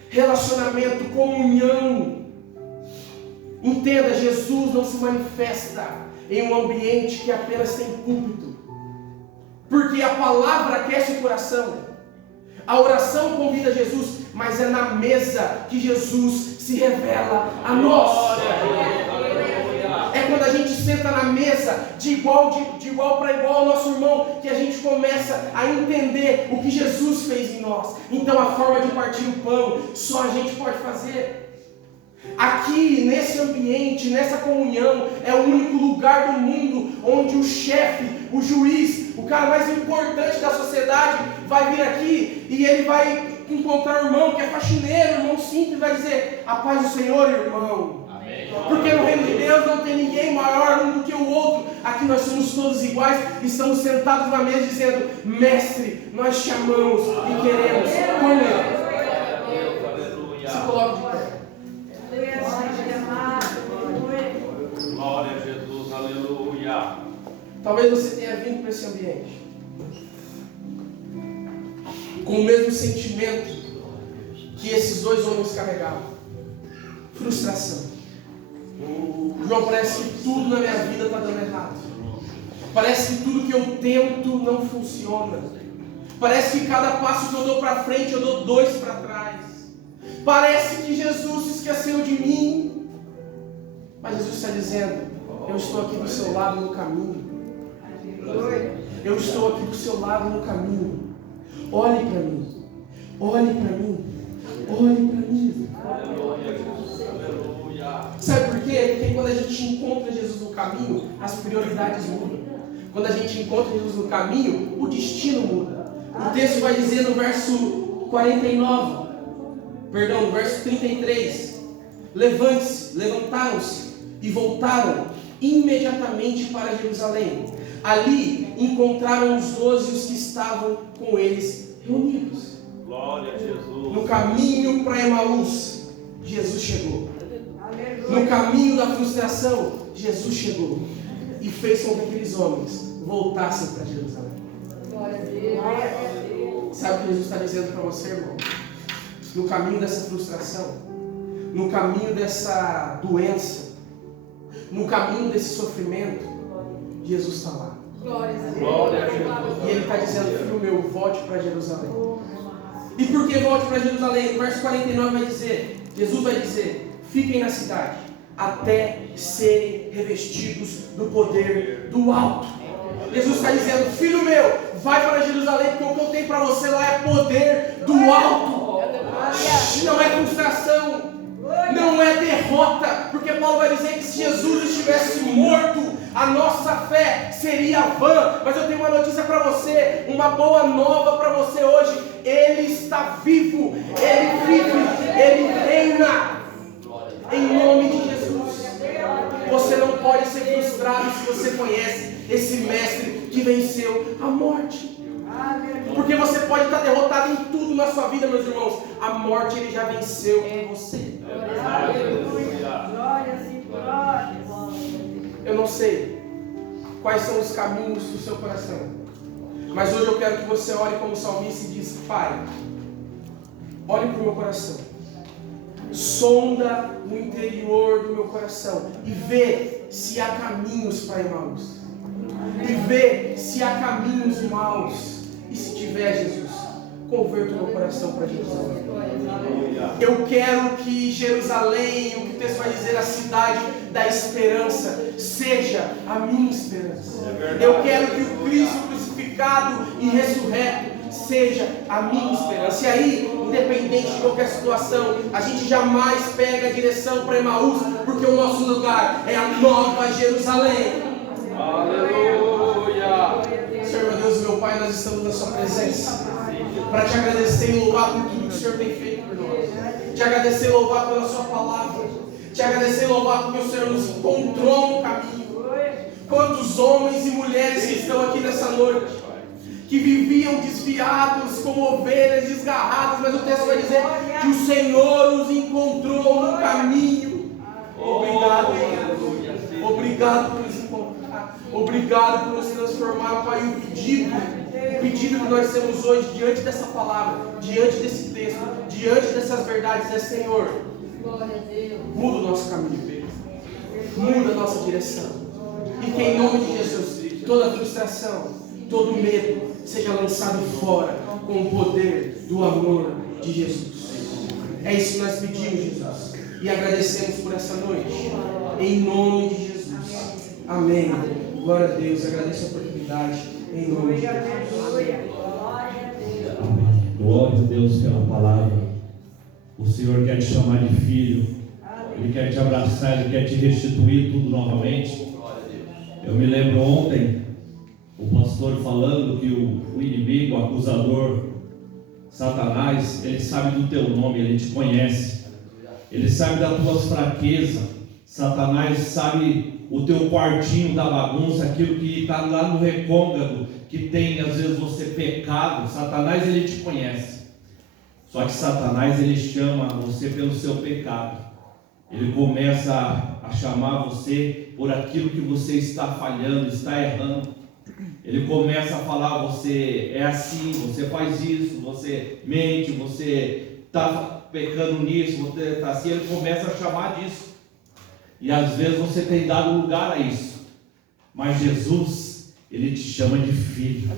Relacionamento, comunhão. Entenda, Jesus não se manifesta em um ambiente que apenas tem púlpito. Porque a palavra aquece o coração. A oração convida Jesus mas é na mesa que Jesus se revela a nós. É quando a gente senta na mesa de igual para igual ao nosso irmão, que a gente começa a entender o que Jesus fez em nós. Então a forma de partir o pão, só a gente pode fazer. Aqui, nesse ambiente, nessa comunhão, é o único lugar do mundo onde o chefe, o juiz, o cara mais importante da sociedade vai vir aqui e ele vai encontrar um irmão que é faxineiro, irmão simples, vai dizer: a paz do Senhor, irmão. Amém. Porque no reino de Deus não tem ninguém maior um do que o outro. Aqui nós somos todos iguais, estamos sentados na mesa dizendo: mestre, nós te amamos e queremos comer. Se coloque de pé. Glória a Jesus, aleluia. Talvez você tenha vindo para esse ambiente com o mesmo sentimento que esses dois homens carregavam: frustração. João, parece que tudo na minha vida está dando errado. Parece que tudo que eu tento não funciona. Parece que cada passo que eu dou para frente eu dou 2 para trás. Parece que Jesus se esqueceu de mim. Mas Jesus está dizendo: eu estou aqui do seu lado no caminho. Eu estou aqui do seu lado no caminho. Olhe para mim. Olhe para mim. Olhe para mim. Sabe por quê? Porque quando a gente encontra Jesus no caminho, as prioridades mudam. Quando a gente encontra Jesus no caminho, o destino muda. O texto vai dizer no verso 49, perdão, no verso 33: levantaram-se e voltaram imediatamente para Jerusalém. Ali encontraram os 12 e os que estavam com eles reunidos. Glória a Jesus. No caminho para Emaús, Jesus chegou. No caminho da frustração, Jesus chegou e fez com que aqueles homens voltassem para Jerusalém. Sabe o que Jesus está dizendo para você, irmão? No caminho dessa frustração, no caminho dessa doença, no caminho desse sofrimento, Jesus está lá. Glória a Jesus. E Ele está dizendo: filho meu, volte para Jerusalém. E por que volte para Jerusalém? No verso 49 vai dizer, Jesus vai dizer: fiquem na cidade até serem revestidos do poder do alto. Jesus está dizendo: filho meu, vai para Jerusalém, porque o que eu tenho para você lá é poder do alto. Não é frustração, não é derrota, porque Paulo vai dizer que se Jesus estivesse morto, a nossa fé seria vã. Mas eu tenho uma notícia para você, uma boa nova para você hoje: Ele está vivo, Ele vive, Ele reina, em nome de Jesus. Você não pode ser frustrado se você conhece esse mestre que venceu a morte. Porque você pode estar derrotado em tudo na sua vida, meus irmãos. A morte Ele já venceu em você. Eu não sei quais são os caminhos do seu coração, mas hoje eu quero que você ore como salmista e diz: Pai, olhe para o meu coração, sonda no interior do meu coração e vê se há caminhos para Emaús, e vê se há caminhos maus, e se tiver, Jesus, converta o meu coração para Jerusalém. Eu quero que Jerusalém, o que o texto vai dizer, a cidade da esperança, seja a minha esperança. Eu quero que o Cristo crucificado e ressurreto seja a minha esperança. E aí, independente de qualquer situação, a gente jamais pega a direção para Emaús, porque o nosso lugar é a nova Jerusalém. Aleluia. Senhor, meu Deus, meu Pai, nós estamos na sua presença para te agradecer e louvar por tudo que o Senhor tem feito por nós. Te agradecer e louvar pela sua palavra. Te agradecer e louvar porque o Senhor nos encontrou no caminho. Quantos homens e mulheres que estão aqui nessa noite, que viviam desviados como ovelhas desgarradas, mas o texto vai dizer que o Senhor os encontrou no caminho. Obrigado, Deus. Obrigado por nos encontrar. Obrigado por nos transformar, Pai. O pedido que nós temos hoje diante dessa palavra, diante desse texto, diante dessas verdades é: Senhor, muda o nosso caminho, muda a nossa direção, e que em nome de Jesus toda frustração, todo medo seja lançado fora com o poder do amor de Jesus. É isso que nós pedimos, Jesus. E agradecemos por essa noite. Em nome de Jesus. Amém. Glória a Deus. Agradeço a oportunidade. Em nome de Jesus. Glória a Deus pela palavra. O Senhor quer te chamar de filho. Ele quer te abraçar, Ele quer te restituir tudo novamente. Eu me lembro ontem, o pastor falando que o inimigo, o acusador, Satanás, ele sabe do teu nome, ele te conhece. Ele sabe das tuas fraquezas. Satanás sabe o teu quartinho da bagunça, aquilo que está lá no recôncavo, que tem às vezes você pecado. Satanás, ele te conhece. Só que Satanás, ele chama você pelo seu pecado. Ele começa a chamar você por aquilo que você está falhando, está errando. Ele começa a falar: você é assim, você faz isso, você mente, você está pecando nisso, você está assim. Ele começa a chamar disso. E às vezes você tem dado lugar a isso. Mas Jesus, Ele te chama de filho.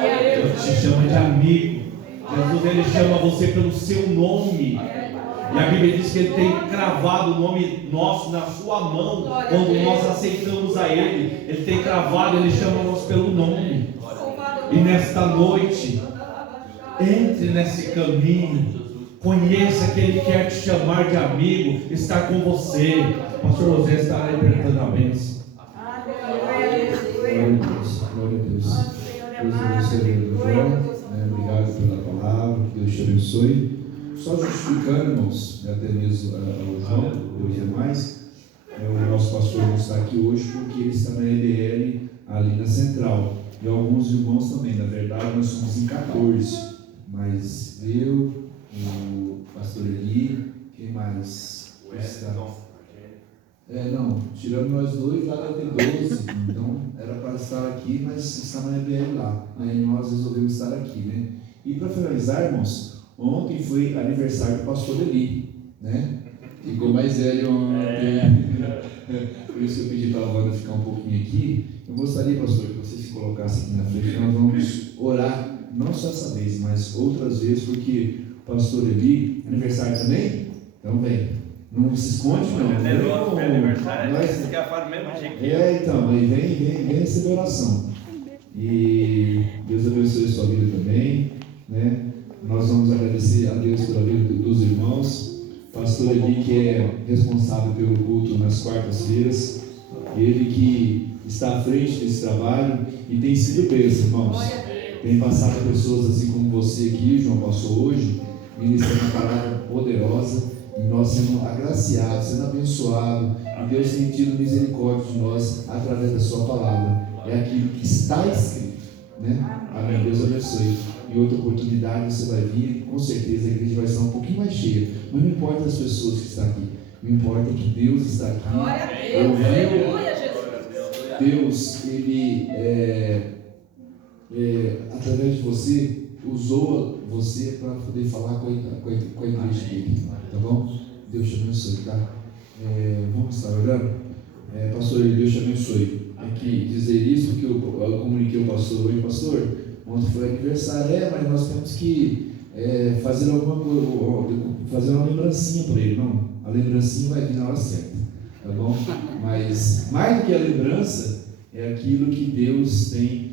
Ele te chama de amigo. Jesus, Ele chama você pelo seu nome. E a Bíblia diz que Ele tem cravado o nome nosso na sua mão. Quando nós aceitamos a Ele, Ele tem cravado, Ele chama-nos pelo nome. E nesta noite, entre nesse caminho, conheça que Ele quer te chamar de amigo, estar com você. Pastor José estará interpretando a bênção. Glória a Deus, glória a Deus. Deus abençoe, obrigado pela palavra, que Deus te abençoe. Só justificando, irmãos, até mesmo ao João, hoje é mais, o nosso pastor não está aqui hoje porque ele está na EBL ali na Central. E alguns irmãos também, na verdade nós somos em 14, mas eu, o pastor Eli, quem mais está? Não, tirando nós dois, lá deve ter 12, então era para estar aqui, mas está na EBL lá, né? E nós resolvemos estar aqui, né? E para finalizar, irmãos, ontem foi aniversário do pastor Eli, né? Ficou mais velho ontem. Por isso eu pedi para a Wanda ficar um pouquinho aqui. Eu gostaria, pastor, que você se colocasse aqui na frente. Nós vamos orar, não só essa vez, mas outras vezes, porque o pastor Eli, aniversário também? Então vem. Não se esconde, não. É aniversário, nós quer falar do mesmo jeito. Então, aí vem receber oração. E Deus abençoe a sua vida também, né? Nós vamos agradecer a Deus pela vida dos irmãos. Pastor Eli, que é responsável pelo culto nas quartas-feiras, ele que está à frente desse trabalho e tem sido bênção, irmãos. Tem passado pessoas assim como você aqui, João passou hoje, ministrando uma palavra poderosa. E nós sendo agraciados, sendo abençoados, e Deus tem tido misericórdia de nós através da sua palavra. É aquilo que está escrito, né? Amém. Deus abençoe. E outra oportunidade você vai vir, com certeza a igreja vai estar um pouquinho mais cheia. Mas não importa as pessoas que estão aqui, o que importa é que Deus está aqui. Glória a Deus, aleluia, Jesus. Deus, Ele através de você, usou você para poder falar com a igreja dele, tá bom? Deus te abençoe, tá? Vamos estar orando? Pastor, Deus te abençoe. Tem que dizer isso porque eu comuniquei o pastor hoje, pastor, ontem foi aniversário, mas nós temos que fazer alguma coisa, fazer uma lembrancinha para ele. Não, a lembrancinha vai vir na hora certa, tá bom? Mas mais do que a lembrança, é aquilo que Deus tem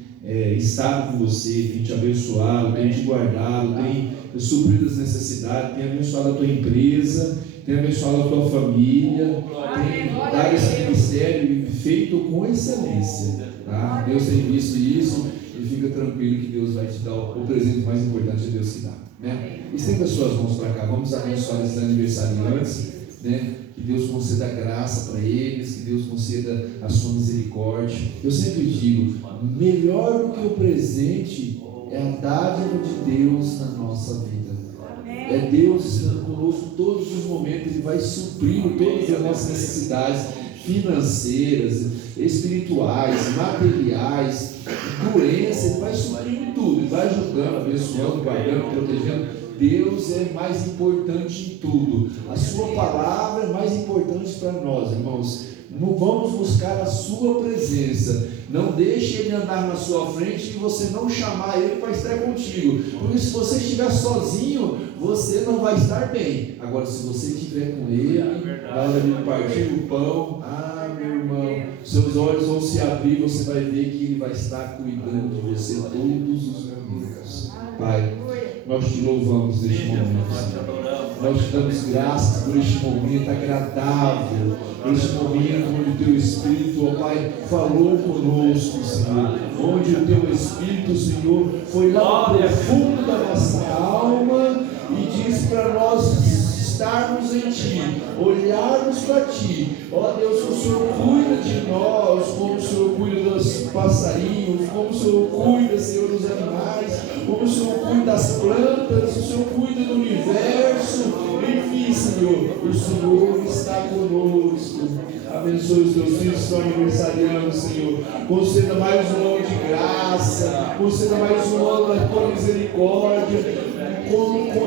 estado com você, tem te abençoado, tem te guardado, tem suprido as necessidades, tem abençoado a tua empresa, tem abençoado a tua família, tem dado esse ministério feito com excelência, tá? Deus tem visto isso e fica tranquilo que Deus vai te dar o presente mais importante de Deus que dá, né? Estenda as suas mãos para cá, vamos abençoar esses aniversariantes, né? Que Deus conceda graça para eles, que Deus conceda a sua misericórdia. Eu sempre digo, melhor do que o presente é a dádiva de Deus na nossa vida. É Deus estando conosco todos os momentos, Ele vai suprindo todas as nossas necessidades financeiras, espirituais, materiais, doenças, Ele vai suprindo tudo, Ele vai ajudando, abençoando, guardando, protegendo. Deus é mais importante em tudo. A sua palavra é mais importante importante para nós, irmãos. Vamos buscar a sua presença. Não deixe ele andar na sua frente e você não chamar ele para estar contigo. Porque se você estiver sozinho, você não vai estar bem. Agora, se você estiver com ele, na hora de partir o pão, meu irmão, seus olhos vão se abrir, você vai ver que ele vai estar cuidando de você todos os momentos. Pai, nós te louvamos neste momento, Senhor. Nós te damos graças por este momento agradável, por este momento onde o Teu Espírito, ó Pai, falou conosco, Senhor. Onde o Teu Espírito, Senhor, foi lá no profundo da nossa alma e disse para nós estarmos em Ti, olharmos para Ti. Ó Deus, o Senhor cuida de nós, como o Senhor cuida dos passarinhos, como o Senhor cuida, Senhor, dos animais, como o Senhor cuida das plantas, o Senhor cuida do universo. Enfim, Senhor, o Senhor está conosco. Abençoe os Teus filhos que estão aniversariando, Senhor. Conceda mais um ano de graça, conceda mais um ano da Tua misericórdia.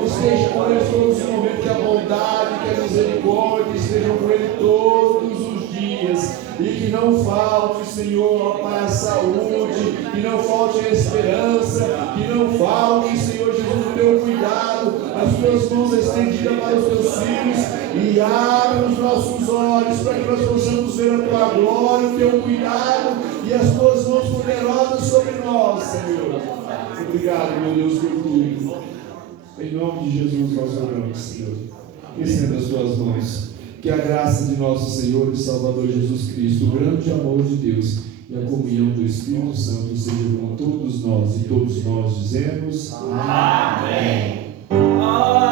Esteja com eles todos os momentos, que a bondade, que a misericórdia estejam com ele todos os dias, e que não falte, Senhor, Pai, a saúde, que não falte a esperança, que não falte, Senhor Jesus, o Teu cuidado, as Tuas mãos estendidas para os Teus filhos, e abre os nossos olhos para que nós possamos ver a Tua glória, o Teu cuidado e as Tuas mãos poderosas sobre nós, Senhor. Obrigado, meu Deus, por tudo. Em nome de Jesus nós oramos, Senhor. Estenda as Tuas mãos. Que a graça de nosso Senhor e Salvador Jesus Cristo, o grande amor de Deus e a comunhão do Espírito Santo seja com todos nós. E todos nós dizemos amém. Amém.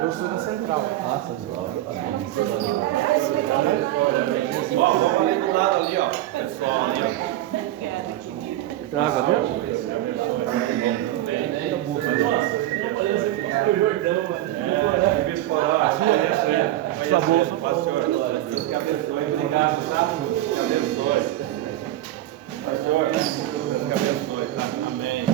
Eu sou da Central. Vamos ali do lado ali, ó. Pessoal ali, ó. Traga, viu? Sua bolsa, pastor. Deus que abençoe. Obrigado, tá? Deus que abençoe. Pastor, Deus que abençoe, tá? Amém.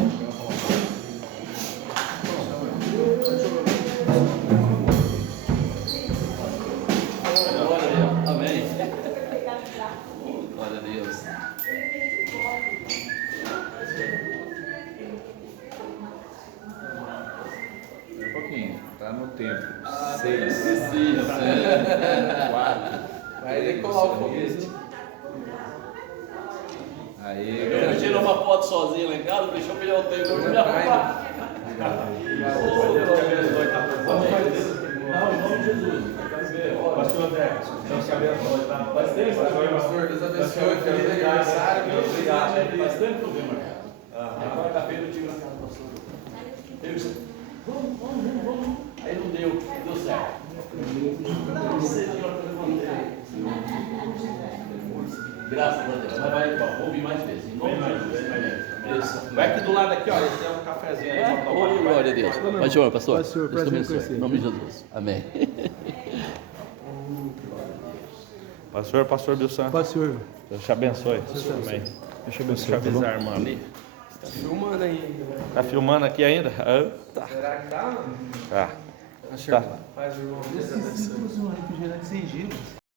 Amém. Glória a Deus. Um pouquinho, tá no tempo. 6, 4. Vai decolar o foguete. Aí, eu tirei uma foto sozinho lá em casa, deixa eu pegar o tempo. Deus que abençoe, tá? Não, em nome de Jesus. Pastor André, Deus que abençoe, tá? Faz tempo, pastor, Deus abençoe, feliz aniversário, meu obrigado. Faz tempo que eu vi, Marcado. Na quarta-feira eu tive na casa do pastor. Ele disse, vamos. Aí não deu certo. Não sei de hora que eu levantei. Graças a Deus. Mas vai ouvir mais vezes. Em nome de Jesus. Vai aqui do lado aqui, ó. Esse é um cafezinho aí. Oh, glória a Deus. Pode chamar, pastor. Deus te abençoe. Em nome de Jesus. Amém. Pastor Bilson. Pastor. Deus te abençoe. Amém. Deixa eu Deixa eu avisar a irmã ali. Tá filmando aí. Tá filmando aqui ainda? Tá. Será que tá? Tá. Faz o irmão. Deus abençoe.